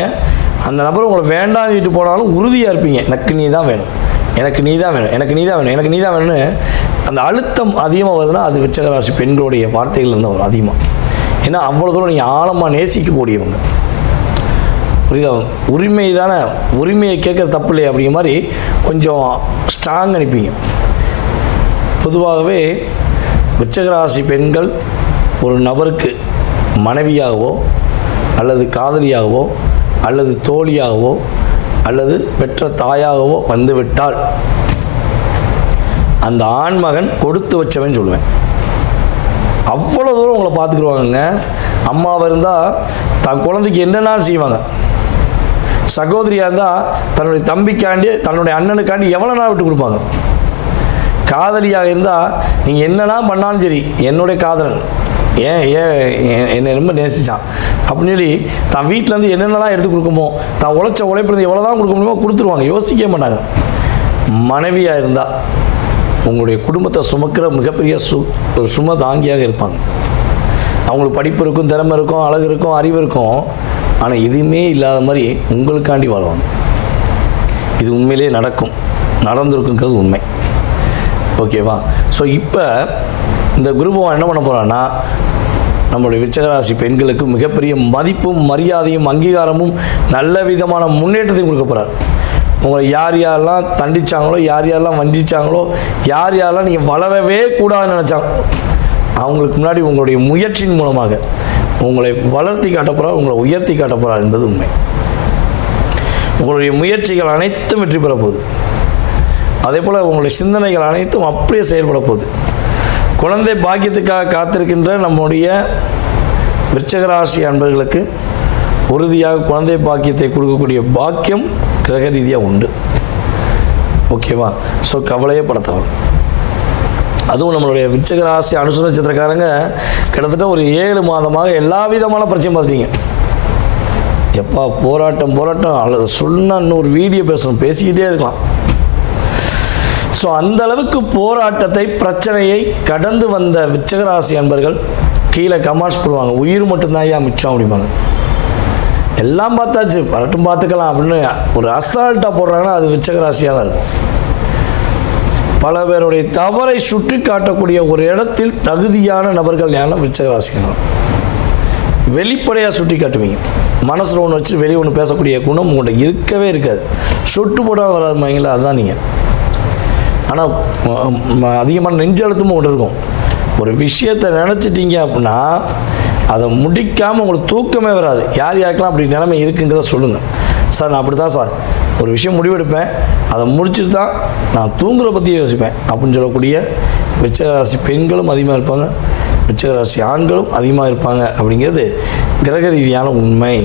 அந்த நபர் உங்களை வேண்டாம் வீட்டு போனாலும் உறுதியாக இருப்பீங்க. எனக்கு நீ தான் வேணும், எனக்கு நீ தான் வேணும், எனக்கு நீ தான் வேணும், எனக்கு நீ தான் வேணும்னு அந்த அழுத்தம் அதிகமாக வருதுன்னா அது விருச்சிக ராசி பெண்களுடைய வார்த்தைகள் இருந்தால் வரும் அதிகமாக. ஏன்னா அவ்வளோ தூரம் நீங்கள் ஆழமாக நேசிக்கக்கூடியவங்க. புரியுதா? உரிமை தானே, உரிமையை கேட்குற தப்பு இல்லையா அப்படிங்கிற மாதிரி கொஞ்சம் ஸ்ட்ராங் அனுப்பிங்க. பொதுவாகவே விருச்சிக ராசி பெண்கள் ஒரு நபருக்கு மனைவியாகவோ அல்லது காதலியாகவோ அல்லது தோழியாகவோ அல்லது பெற்ற தாயாகவோ வந்துவிட்டால் அந்த ஆண்மகன் கொடுத்து வச்சவன் சொல்லுவேன். அவ்வளோ தூரம் உங்களை பார்த்துக்குருவாங்க. அம்மாவாக இருந்தால் தன் குழந்தைக்கு என்னென்னாலும் செய்வாங்க. சகோதரியாக இருந்தால் தன்னுடைய தம்பிக்காண்டி தன்னுடைய அண்ணனுக்காண்டி எவ்வளோ நாள் விட்டு கொடுப்பாங்க. காதலியாக இருந்தால் நீங்கள் என்னென்னா பண்ணாலும் சரி, என்னுடைய காதலன் என்னை ரொம்ப நேசித்தான் அப்படின்னு சொல்லி தான் வீட்டிலேருந்து என்னென்னலாம் எடுத்து கொடுக்குமோ, தான் உழைச்ச உழைப்பிலேருந்து எவ்வளோ தான் கொடுக்க முடியுமோ கொடுத்துருவாங்க, யோசிக்க மாட்டாங்க. மனைவியாக இருந்தால் உங்களுடைய குடும்பத்தை சுமக்கிற மிகப்பெரிய ஒரு சும தாங்கியாக இருப்பாங்க. அவங்களுக்கு படிப்பு இருக்கும், திறமை இருக்கும், அழகு இருக்கும், அறிவு இருக்கும். ஆனால் எதுவுமே இல்லாத மாதிரி உங்களுக்காண்டி வாழ்வாங்க. இது உண்மையிலே நடந்திருக்குங்கிறது உண்மை. ஓகேவா? ஸோ இப்போ இந்த குரு பகவான் என்ன பண்ண போகிறான்னா நம்மளுடைய விருச்சிக ராசி பெண்களுக்கு மிகப்பெரிய மதிப்பும் மரியாதையும் அங்கீகாரமும் நல்ல விதமான முன்னேற்றத்தையும் கொடுக்க போகிறார். உங்களை யார் யாரெல்லாம் தண்டிச்சாங்களோ, யார் யாரெல்லாம் வஞ்சிச்சாங்களோ, யார் யாரெல்லாம் நீங்கள் வளரவே கூடாதுன்னு நினச்சாங்களோ அவங்களுக்கு முன்னாடி உங்களுடைய முயற்சியின் மூலமாக உங்களை வளர்த்தி காட்டப்போகிறார், உங்களை உயர்த்தி காட்டப்போகிறார் என்பது உண்மை. உங்களுடைய முயற்சிகள் அனைத்தும் வெற்றி பெற போகுது. அதே போல் உங்களுடைய சிந்தனைகள் அனைத்தும் அப்படியே செயல்பட போகுது. குழந்தை பாக்கியத்துக்காக காத்திருக்கின்ற நம்முடைய விருச்சிக ராசி அன்பர்களுக்கு உறுதியாக குழந்தை பாக்கியத்தை கொடுக்கக்கூடிய பாக்கியம் கிரக ரீதியாக உண்டு. ஓகேவா? ஸோ கவலையே படுத்தவன். அதுவும் நம்மளுடைய விருச்சிக ராசி அனுச நட்சத்திரக்காரங்க கிட்டத்தட்ட ஒரு 7 மாதமாக எல்லா விதமான பிரச்சனை பார்த்துட்டீங்க. எப்பா போராட்டம் அல்லது சொன்னால் இன்னொரு வீடியோ பேசிக்கிட்டே இருக்கலாம். ஸோ அந்த அளவுக்கு போராட்டத்தை, பிரச்சனையை கடந்து வந்த விருச்சிக ராசி அன்பர்கள் கீழே கமெண்ட்ஸ் போடுவாங்க, உயிர் மட்டும்தான் ஐயா மிச்சம் அப்படிம்பாங்க. எல்லாம் பார்த்தாச்சு, வரட்டும் பார்த்துக்கலாம் அப்படின்னு ஒரு அசால்ட்டாக போடுறாங்கன்னா அது விருச்சிக ராசியாக தான் இருக்கும். பல பேருடைய தவறை சுட்டி காட்டக்கூடிய ஒரு இடத்தில் தகுதியான நபர்கள் யாரும் விருச்சிக ராசிகள். வெளிப்படையாக சுட்டி காட்டுவீங்க. மனசில் ஒன்று வச்சு வெளியே ஒன்று பேசக்கூடிய குணம் உங்கள்கிட்ட இருக்கவே இருக்காது. சுட்டு போட்டால் வராது மைங்களா, அதுதான் நீங்கள். ஆனால் அதிகமான நெஞ்சு அழுத்தமும் ஒன்று இருக்கும். ஒரு விஷயத்தை நினச்சிட்டீங்க அப்படின்னா அதை முடிக்காமல் உங்களுக்கு தூக்கமே வராது. யார் யாருக்கெல்லாம் அப்படி நிலைமை இருக்குங்கிறத சொல்லுங்கள். சார் நான் அப்படி தான் சார் ஒரு விஷயம் முடிவெடுப்பேன், அதை முடிச்சுட்டு தான் நான் தூங்குற பற்றி யோசிப்பேன் அப்படின்னு சொல்லக்கூடிய விருச்சிக ராசி பெண்களும் அதிகமாக இருப்பாங்க, விருச்சிக ராசி ஆண்களும் அதிகமாக இருப்பாங்க அப்படிங்கிறது கிரக ரீதியான உண்மை.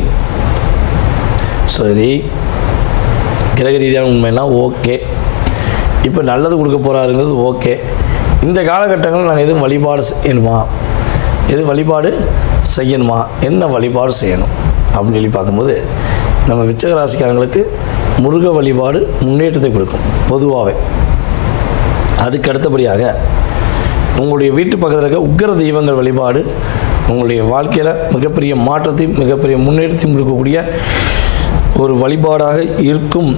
சரி, கிரக ரீதியான உண்மைலாம் ஓகே. இப்போ நல்லது கொடுக்க போகிறாருங்கிறது ஓகே. இந்த காலகட்டங்களில் நாங்கள் எதுவும் வழிபாடு செய்யணுமா, என்ன வழிபாடு செய்யணும் அப்படின்னு சொல்லி பார்க்கும்போது, நம்ம விருச்சிக ராசிக்காரங்களுக்கு முருக வழிபாடு முன்னேற்றத்தை கொடுக்கும் பொதுவாகவே. அதுக்கு அடுத்தபடியாக உங்களுடைய வீட்டு பக்கத்தில் இருக்க உக்கிர தெய்வங்கள் வழிபாடு உங்களுடைய வாழ்க்கையில் மிகப்பெரிய மாற்றத்தையும் மிகப்பெரிய முன்னேற்றத்தையும் கொடுக்கக்கூடிய ஒரு வழிபாடாக இருக்கும்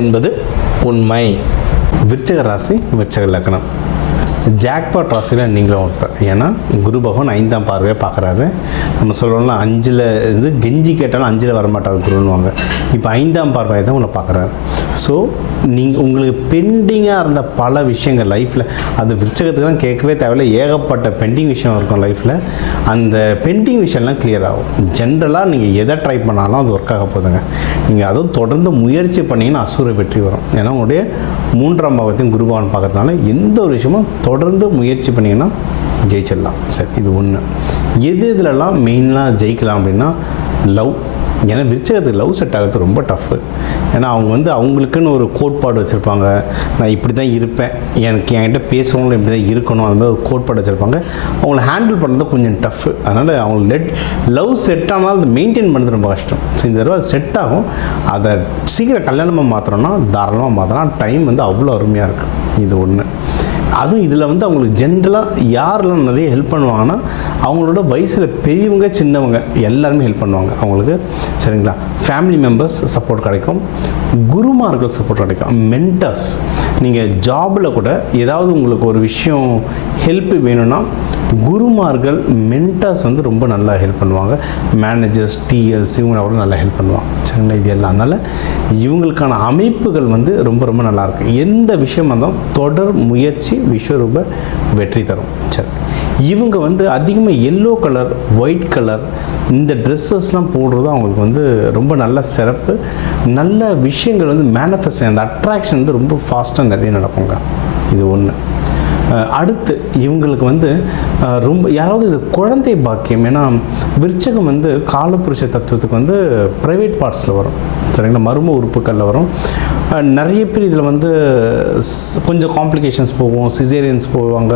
என்பது உண்மை. விருச்சிக ராசி, விருச்சிக லக்னம், ஜாக்பாட் ராசியில் நீங்களும் ஒருத்தர். ஏன்னா குரு பகவான் 5ஆம் பார்வையை பார்க்குறாரு. நம்ம சொல்கிறோம்ல 5ல் இருந்து கெஞ்சி கேட்டாலும் 5ல் வரமாட்டார் குருன்னுவாங்க. இப்போ 5ஆம் பார்வையை தான் உங்களை பார்க்குறாரு. ஸோ நீங்கள் உங்களுக்கு பெண்டிங்காக இருந்த பல விஷயங்கள் லைஃப்பில், அது விருச்சிகத்துக்குலாம் கேட்கவே தேவையில்லை, ஏகப்பட்ட பெண்டிங் விஷயம் இருக்கும் லைஃப்பில். அந்த பெண்டிங் விஷயம்லாம் கிளியர் ஆகும். ஜென்ரலாக நீங்கள் எதை ட்ரை பண்ணாலும் அது ஒர்க் ஆக போதுங்க. நீங்கள் அதுவும் தொடர்ந்து முயற்சி பண்ணிங்கன்னா அசுர வெற்றி வரும். ஏன்னா உங்களுடைய 3ஆம் பாவத்தையும் குரு பகவான் பார்க்கறதுனால எந்த ஒரு விஷயமும் தொடர்ந்து முயற்சி பண்ணிங்கன்னா ஜெயிச்சிடலாம். சரி, இது ஒன்று. எதுலலாம் மெயினாக ஜெயிக்கலாம் அப்படின்னா லவ். ஏன்னா விருச்சிகத்துக்கு லவ் செட் ஆகிறது ரொம்ப டஃப்பு. ஏன்னா அவங்க அவங்களுக்குன்னு ஒரு கோட்பாடு வச்சுருப்பாங்க. நான் இப்படி தான் இருப்பேன், என்கிட்ட பேசுகிறவங்களும் இப்படி தான் இருக்கணும், அந்த மாதிரி ஒரு கோட்பாடு வச்சுருப்பாங்க. அவங்கள ஹேண்டில் பண்ணுறது கொஞ்சம் டஃப்பு. அதனால் அவங்க லவ் செட் ஆனால் அது மெயின்டைன் பண்ணுறது ரொம்ப கஷ்டம். ஸோ இந்த தடவை அது செட் ஆகும். அதை சீக்கிரம் கல்யாணமாக மாற்றணும்னா தாராளமாக மாற்றலாம். டைம் அவ்வளோ அருமையாக இருக்குது. இது ஒன்று. அதுவும் இதில் அவங்களுக்கு ஜென்ரலாக யாரெல்லாம் நிறைய ஹெல்ப் பண்ணுவாங்கன்னா, அவங்களோட வயசில் பெரியவங்க சின்னவங்க எல்லாருமே ஹெல்ப் பண்ணுவாங்க அவங்களுக்கு. சரிங்களா? ஃபேமிலி மெம்பர்ஸ் சப்போர்ட் கிடைக்கும், குருமார்கள் சப்போர்ட் கிடைக்கும், மென்டர்ஸ். நீங்கள் ஜாபில் கூட ஏதாவது உங்களுக்கு ஒரு விஷயம் ஹெல்ப் வேணும்னா குருமார்கள், மென்டர்ஸ் ரொம்ப நல்லா ஹெல்ப் பண்ணுவாங்க. மேனேஜர்ஸ், டிஎல்ஸ் இவங்க கூட நல்லா ஹெல்ப் பண்ணுவாங்க. சரிங்களா? இது எல்லாம். அதனால் இவங்களுக்கான அமைப்புகள் ரொம்ப ரொம்ப நல்லாயிருக்கு. எந்த விஷயமாக இருந்தாலும் தொடர் முயற்சி விஸ்வரூப வெற்றி தரும். சரி, இவங்க அதிகமாக எல்லோ கலர், ஒயிட் கலர் இந்த ட்ரெஸ்ஸஸ்லாம் போடுறது அவங்களுக்கு ரொம்ப நல்ல சிறப்பு. நல்ல விஷயங்கள் மேனிஃபெஸ்ட், அந்த அட்ராக்ஷன் ரொம்ப ஃபாஸ்ட்டாக நிறைய நடக்குங்க. இது ஒன்று. அடுத்து இவங்களுக்கு ரொம்ப யாராவது இது குழந்தை பாக்கியம். ஏன்னா விருச்சகம் காலபுருஷ தத்துவத்துக்கு ப்ரைவேட் பார்ட்ஸில் வரும். சரிங்களா? மர்ம உறுப்புகளில் வரும். நிறைய பேர் இதில் கொஞ்சம் காம்ப்ளிகேஷன்ஸ் போகும், சிசேரியன்ஸ் போவாங்க,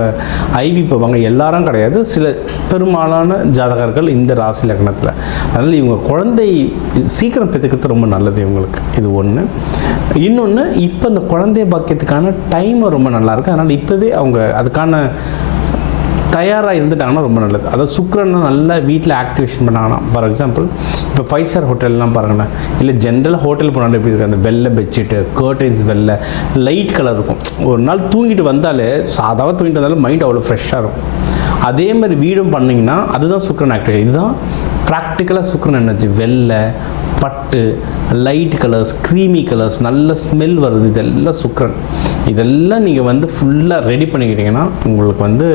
ஐவி போவாங்க. எல்லாரும் கிடையாது, சில பெரும்பாலான ஜாதகர்கள் இந்த ராசி லக்னத்தில். அதனால் இவங்க குழந்தை சீக்கிரம் பெற்றுக்கிறது ரொம்ப நல்லது இவங்களுக்கு. இது ஒன்று. இன்னொன்று, இப்போ இந்த குழந்தை பாக்கியத்துக்கான டைம் ரொம்ப நல்லாயிருக்கு. அதனால் இப்போவே அவங்க அதுக்கான தயாராக இருந்துட்டாங்கன்னா ரொம்ப நல்லது. அதாவது சுக்கிரனை நல்லா வீட்டில் ஆக்டிவேஷன் பண்ணாங்கன்னா, ஃபார் எக்ஸாம்பிள் இப்போ 5 ஸ்டார் ஹோட்டல்லாம் பாருங்கண்ணா, இல்லை ஜென்ரலாக ஹோட்டல் போனாலும் எப்படி இருக்குது, அந்த வெள்ளை பெட்ஷீட்டு, கர்டைன்ஸ் வெள்ளை, லைட் கலர் இருக்கும். ஒரு நாள் தூங்கிட்டு வந்தாலே, சாதாவாக தூங்கிட்டு வந்தாலும் மைண்ட் அவ்வளோ ஃப்ரெஷ்ஷாக இருக்கும். அதே மாதிரி வீடும் பண்ணிங்கன்னா அதுதான் சுக்கிரன் ஆக்டிவேட். இதுதான் ப்ராக்டிக்கலாக சுக்கிரன் எனர்ஜி. வெள்ளை, பட்டு, லைட் கலர்ஸ், க்ரீமி கலர்ஸ், நல்ல ஸ்மெல் வருது, இதெல்லாம் சுக்கிரன். இதெல்லாம் நீங்கள் ஃபுல்லாக ரெடி பண்ணிக்கிட்டிங்கன்னா உங்களுக்கு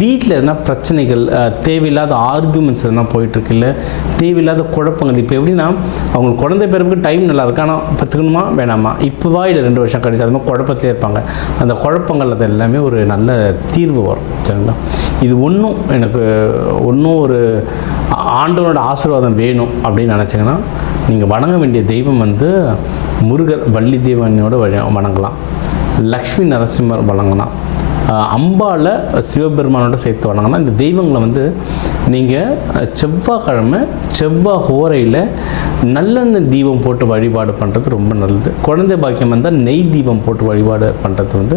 வீட்டில் எதனா பிரச்சனைகள், தேவையில்லாத ஆர்குமெண்ட்ஸ் எதனா போயிட்டுருக்கு, இல்லை தேவையில்லாத குழப்பங்கள். இப்போ எப்படின்னா அவங்களுக்கு குழந்தை பிறப்புக்கு டைம் நல்லா இருக்கு, ஆனால் பத்துக்கணுமா வேணாமா, இப்போவா இல்லை 2 வருஷம் கழிச்சு, அது மாதிரி குழப்பத்திலே இருப்பாங்க. அந்த குழப்பங்கள் அது எல்லாமே ஒரு நல்ல தீர்வு வரும். சரிங்களா? இது எனக்கு ஒரு ஆண்டவனோட ஆசீர்வாதம் வேணும் அப்படின்னு நினச்சிங்கன்னா நீங்கள் வணங்க வேண்டிய தெய்வம் முருகர், வள்ளி தேவனையோட வணங்கலாம், லக்ஷ்மி நரசிம்மர் வணங்கலாம், அம்பாவில் சிவபெருமானோட சேர்த்து வணங்கலாம். இந்த தெய்வங்களை நீங்கள் செவ்வாய்க்கிழமை செவ்வாய் ஹோரையில் நல்லெண்ணெய் தீபம் போட்டு வழிபாடு பண்ணுறது ரொம்ப நல்லது. குழந்தை பாக்கியம் வந்தால் நெய் தீபம் போட்டு வழிபாடு பண்ணுறது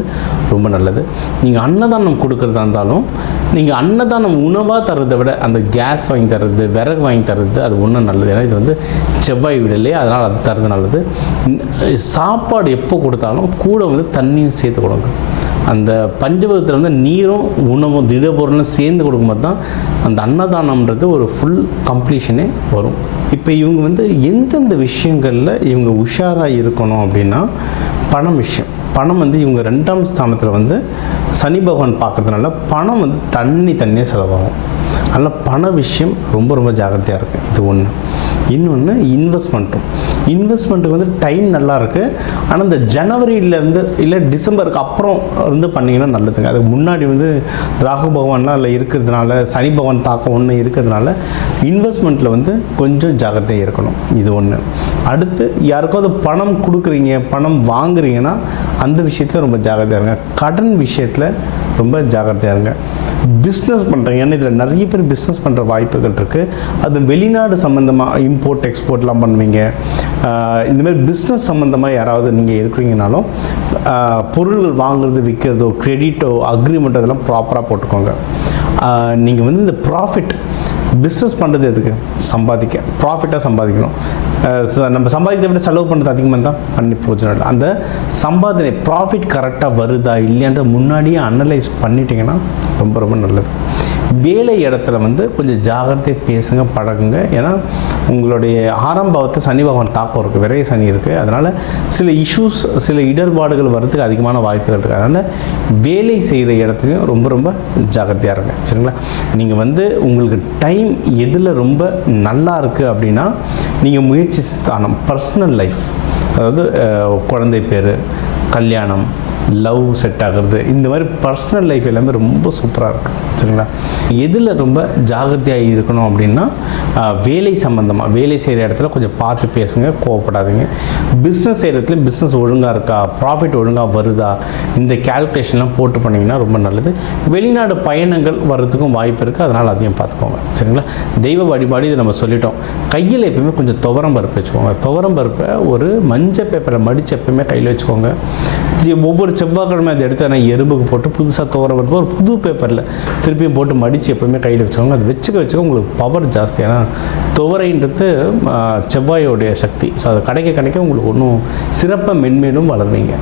ரொம்ப நல்லது. நீங்கள் அன்னதானம் கொடுக்குறதா இருந்தாலும் நீங்கள் அன்னதானம் உணவாக தர்றதை விட அந்த கேஸ் வாங்கி தர்றது, விறகு வாங்கி தர்றது அது ஒன்றும் நல்லது. ஏன்னா இது செவ்வாய் வீடு இல்லையா, அதனால் அது தர்றது நல்லது. சாப்பாடு எப்போ கொடுத்தாலும் கூட தண்ணியும் சேர்த்து கொடுங்க. அந்த பஞ்சபதத்தில் நீரும் உணவும் திடப்பொருளும் சேர்ந்து கொடுக்கும்போது தான் அந்த அன்னதானம்ன்றது ஒரு ஃபுல் கம்ப்ளீஷனே வரும். இப்போ இவங்க எந்தெந்த விஷயங்களில் இவங்க உஷாராக இருக்கணும் அப்படின்னா, பணம் விஷயம். பணம் இவங்க 2ஆம் ஸ்தானத்தில் சனி பகவான் பார்க்குறதுனால பணம் தண்ணியே செலவாகும். அதனால் பண விஷயம் ரொம்ப ரொம்ப ஜாக்கிரதையாக இருக்குது. இது ஒன்று. இன்னொன்று, இன்வெஸ்ட்மெண்ட்டும். இன்வெஸ்ட்மெண்ட்டுக்கு வந்து டைம் நல்லா இருக்குது. ஆனால் இந்த ஜனவரியிலேருந்து இல்லை டிசம்பருக்கு அப்புறம் இருந்து பண்ணிங்கன்னா நல்லதுங்க. அதுக்கு முன்னாடி வந்து ராகு பகவான்லாம் அதில் இருக்கிறதுனால, சனி பகவான் தாக்கம் ஒன்று இருக்கிறதுனால இன்வெஸ்ட்மெண்ட்டில் வந்து கொஞ்சம் ஜாக்கிரதையாக இருக்கணும். இது ஒன்று. அடுத்து யாருக்காவது பணம் கொடுக்குறீங்க, பணம் வாங்குறீங்கன்னா அந்த விஷயத்தில் ரொம்ப ஜாக்கிரதையாக இருங்க. கடன் விஷயத்தில் ரொம்ப ஜாக்கிரதையாக இருங்க. பிஸ்னஸ் பண்ணுறீங்க, ஏன்னா இதில் நிறைய பேர் பிஸ்னஸ் பண்ணுற வாய்ப்புகள் இருக்குது. அது வெளிநாடு சம்மந்தமாக இம்போர்ட் எக்ஸ்போர்ட்லாம் பண்ணுவீங்க. இந்தமாதிரி பிஸ்னஸ் சம்மந்தமாக யாராவது நீங்கள் இருக்கிறீங்கனாலும் பொருள்கள் வாங்குறது, விற்கிறதோ, கிரெடிட்டோ, அக்ரிமெண்ட் அதெல்லாம் ப்ராப்பராக போட்டுக்கோங்க. நீங்கள் வந்து இந்த ப்ராஃபிட் பிஸ்னஸ் பண்ணுறது எதுக்கு? சம்பாதிக்க, ப்ராஃபிட்டாக சம்பாதிக்கணும். நம்ம சம்பாதிக்கிறத விட செலவு பண்ணுறது அதிகமாக தான் பண்ணி பிரயோஜனம் இல்லை. அந்த சம்பாதனை ப்ராஃபிட் கரெக்டாக வருதா இல்லையான்ற முன்னாடியே அனலைஸ் பண்ணிட்டீங்கன்னா ரொம்ப ரொம்ப நல்லது. வேலை இடத்துல வந்து கொஞ்சம் ஜாகிரதையாக பேசுங்க, பழகுங்க. ஏன்னா உங்களுடைய 6ஆம் பாவத்தை சனி பகவான் தாக்கம் இருக்குது, விரைய சனி இருக்குது. அதனால் சில இஷ்யூஸ், சில இடர்பாடுகள் வர்றதுக்கு அதிகமான வாய்ப்புகள் இருக்குது. அதனால் வேலை செய்கிற இடத்துலையும் ரொம்ப ரொம்ப ஜாகிரதையாக இருங்க. சரிங்களா? நீங்கள் வந்து உங்களுக்கு டைம் எதில் ரொம்ப நல்லா இருக்குது அப்படின்னா, நீங்கள் முயற்சி ஸ்தானம், பர்சனல் லைஃப், அதாவது குழந்தை பேர், கல்யாணம், லவ் செட் ஆகிறது, இந்த மாதிரி பர்சனல் லைஃப் எல்லாமே ரொம்ப சூப்பராக இருக்குது. சரிங்களா? எதில் ரொம்ப ஜாகிரதையாக இருக்கணும் அப்படின்னா, வேலை சம்மந்தமாக, வேலை செய்கிற இடத்துல கொஞ்சம் பார்த்து பேசுங்க, கோவப்படாதீங்க. பிஸ்னஸ் செய்கிற இடத்துல பிஸ்னஸ் ஒழுங்காக இருக்கா, ப்ராஃபிட் ஒழுங்காக வருதா, இந்த கேல்குலேஷன்லாம் போட்டு பண்ணிங்கன்னா ரொம்ப நல்லது. வெளிநாடு பயணங்கள் வர்றதுக்கும் வாய்ப்பு இருக்குது, அதனால் அதையும் பார்த்துக்கோங்க. சரிங்களா? தெய்வ வழிபாடு இது நம்ம சொல்லிட்டோம். கையில் எப்பவுமே கொஞ்சம் துவரம் பருப்பு வச்சுக்கோங்க. துவரம் பருப்பை ஒரு மஞ்சள் பேப்பரை மடித்து எப்பவுமே கையில் வச்சுக்கோங்க. ஒவ்வொரு செவ்வாய்க்கிழமை அதை எடுத்து நான் எறும்புக்கு போட்டு புதுசாக துவரம் பருப்பு ஒரு புது பேப்பரில் திருப்பியும் போட்டு மடித்து எப்பவுமே கையில் வச்சுக்கோங்க. அது வச்சுக்க உங்களுக்கு பவர் ஜாஸ்தி. ஏன்னா துவரைன்றது செவ்வாயோடைய சக்தி. ஸோ அதை கிடைக்க உங்களுக்கு ஒன்றும் சிறப்பாக மென்மேலும் வளர்வீங்க.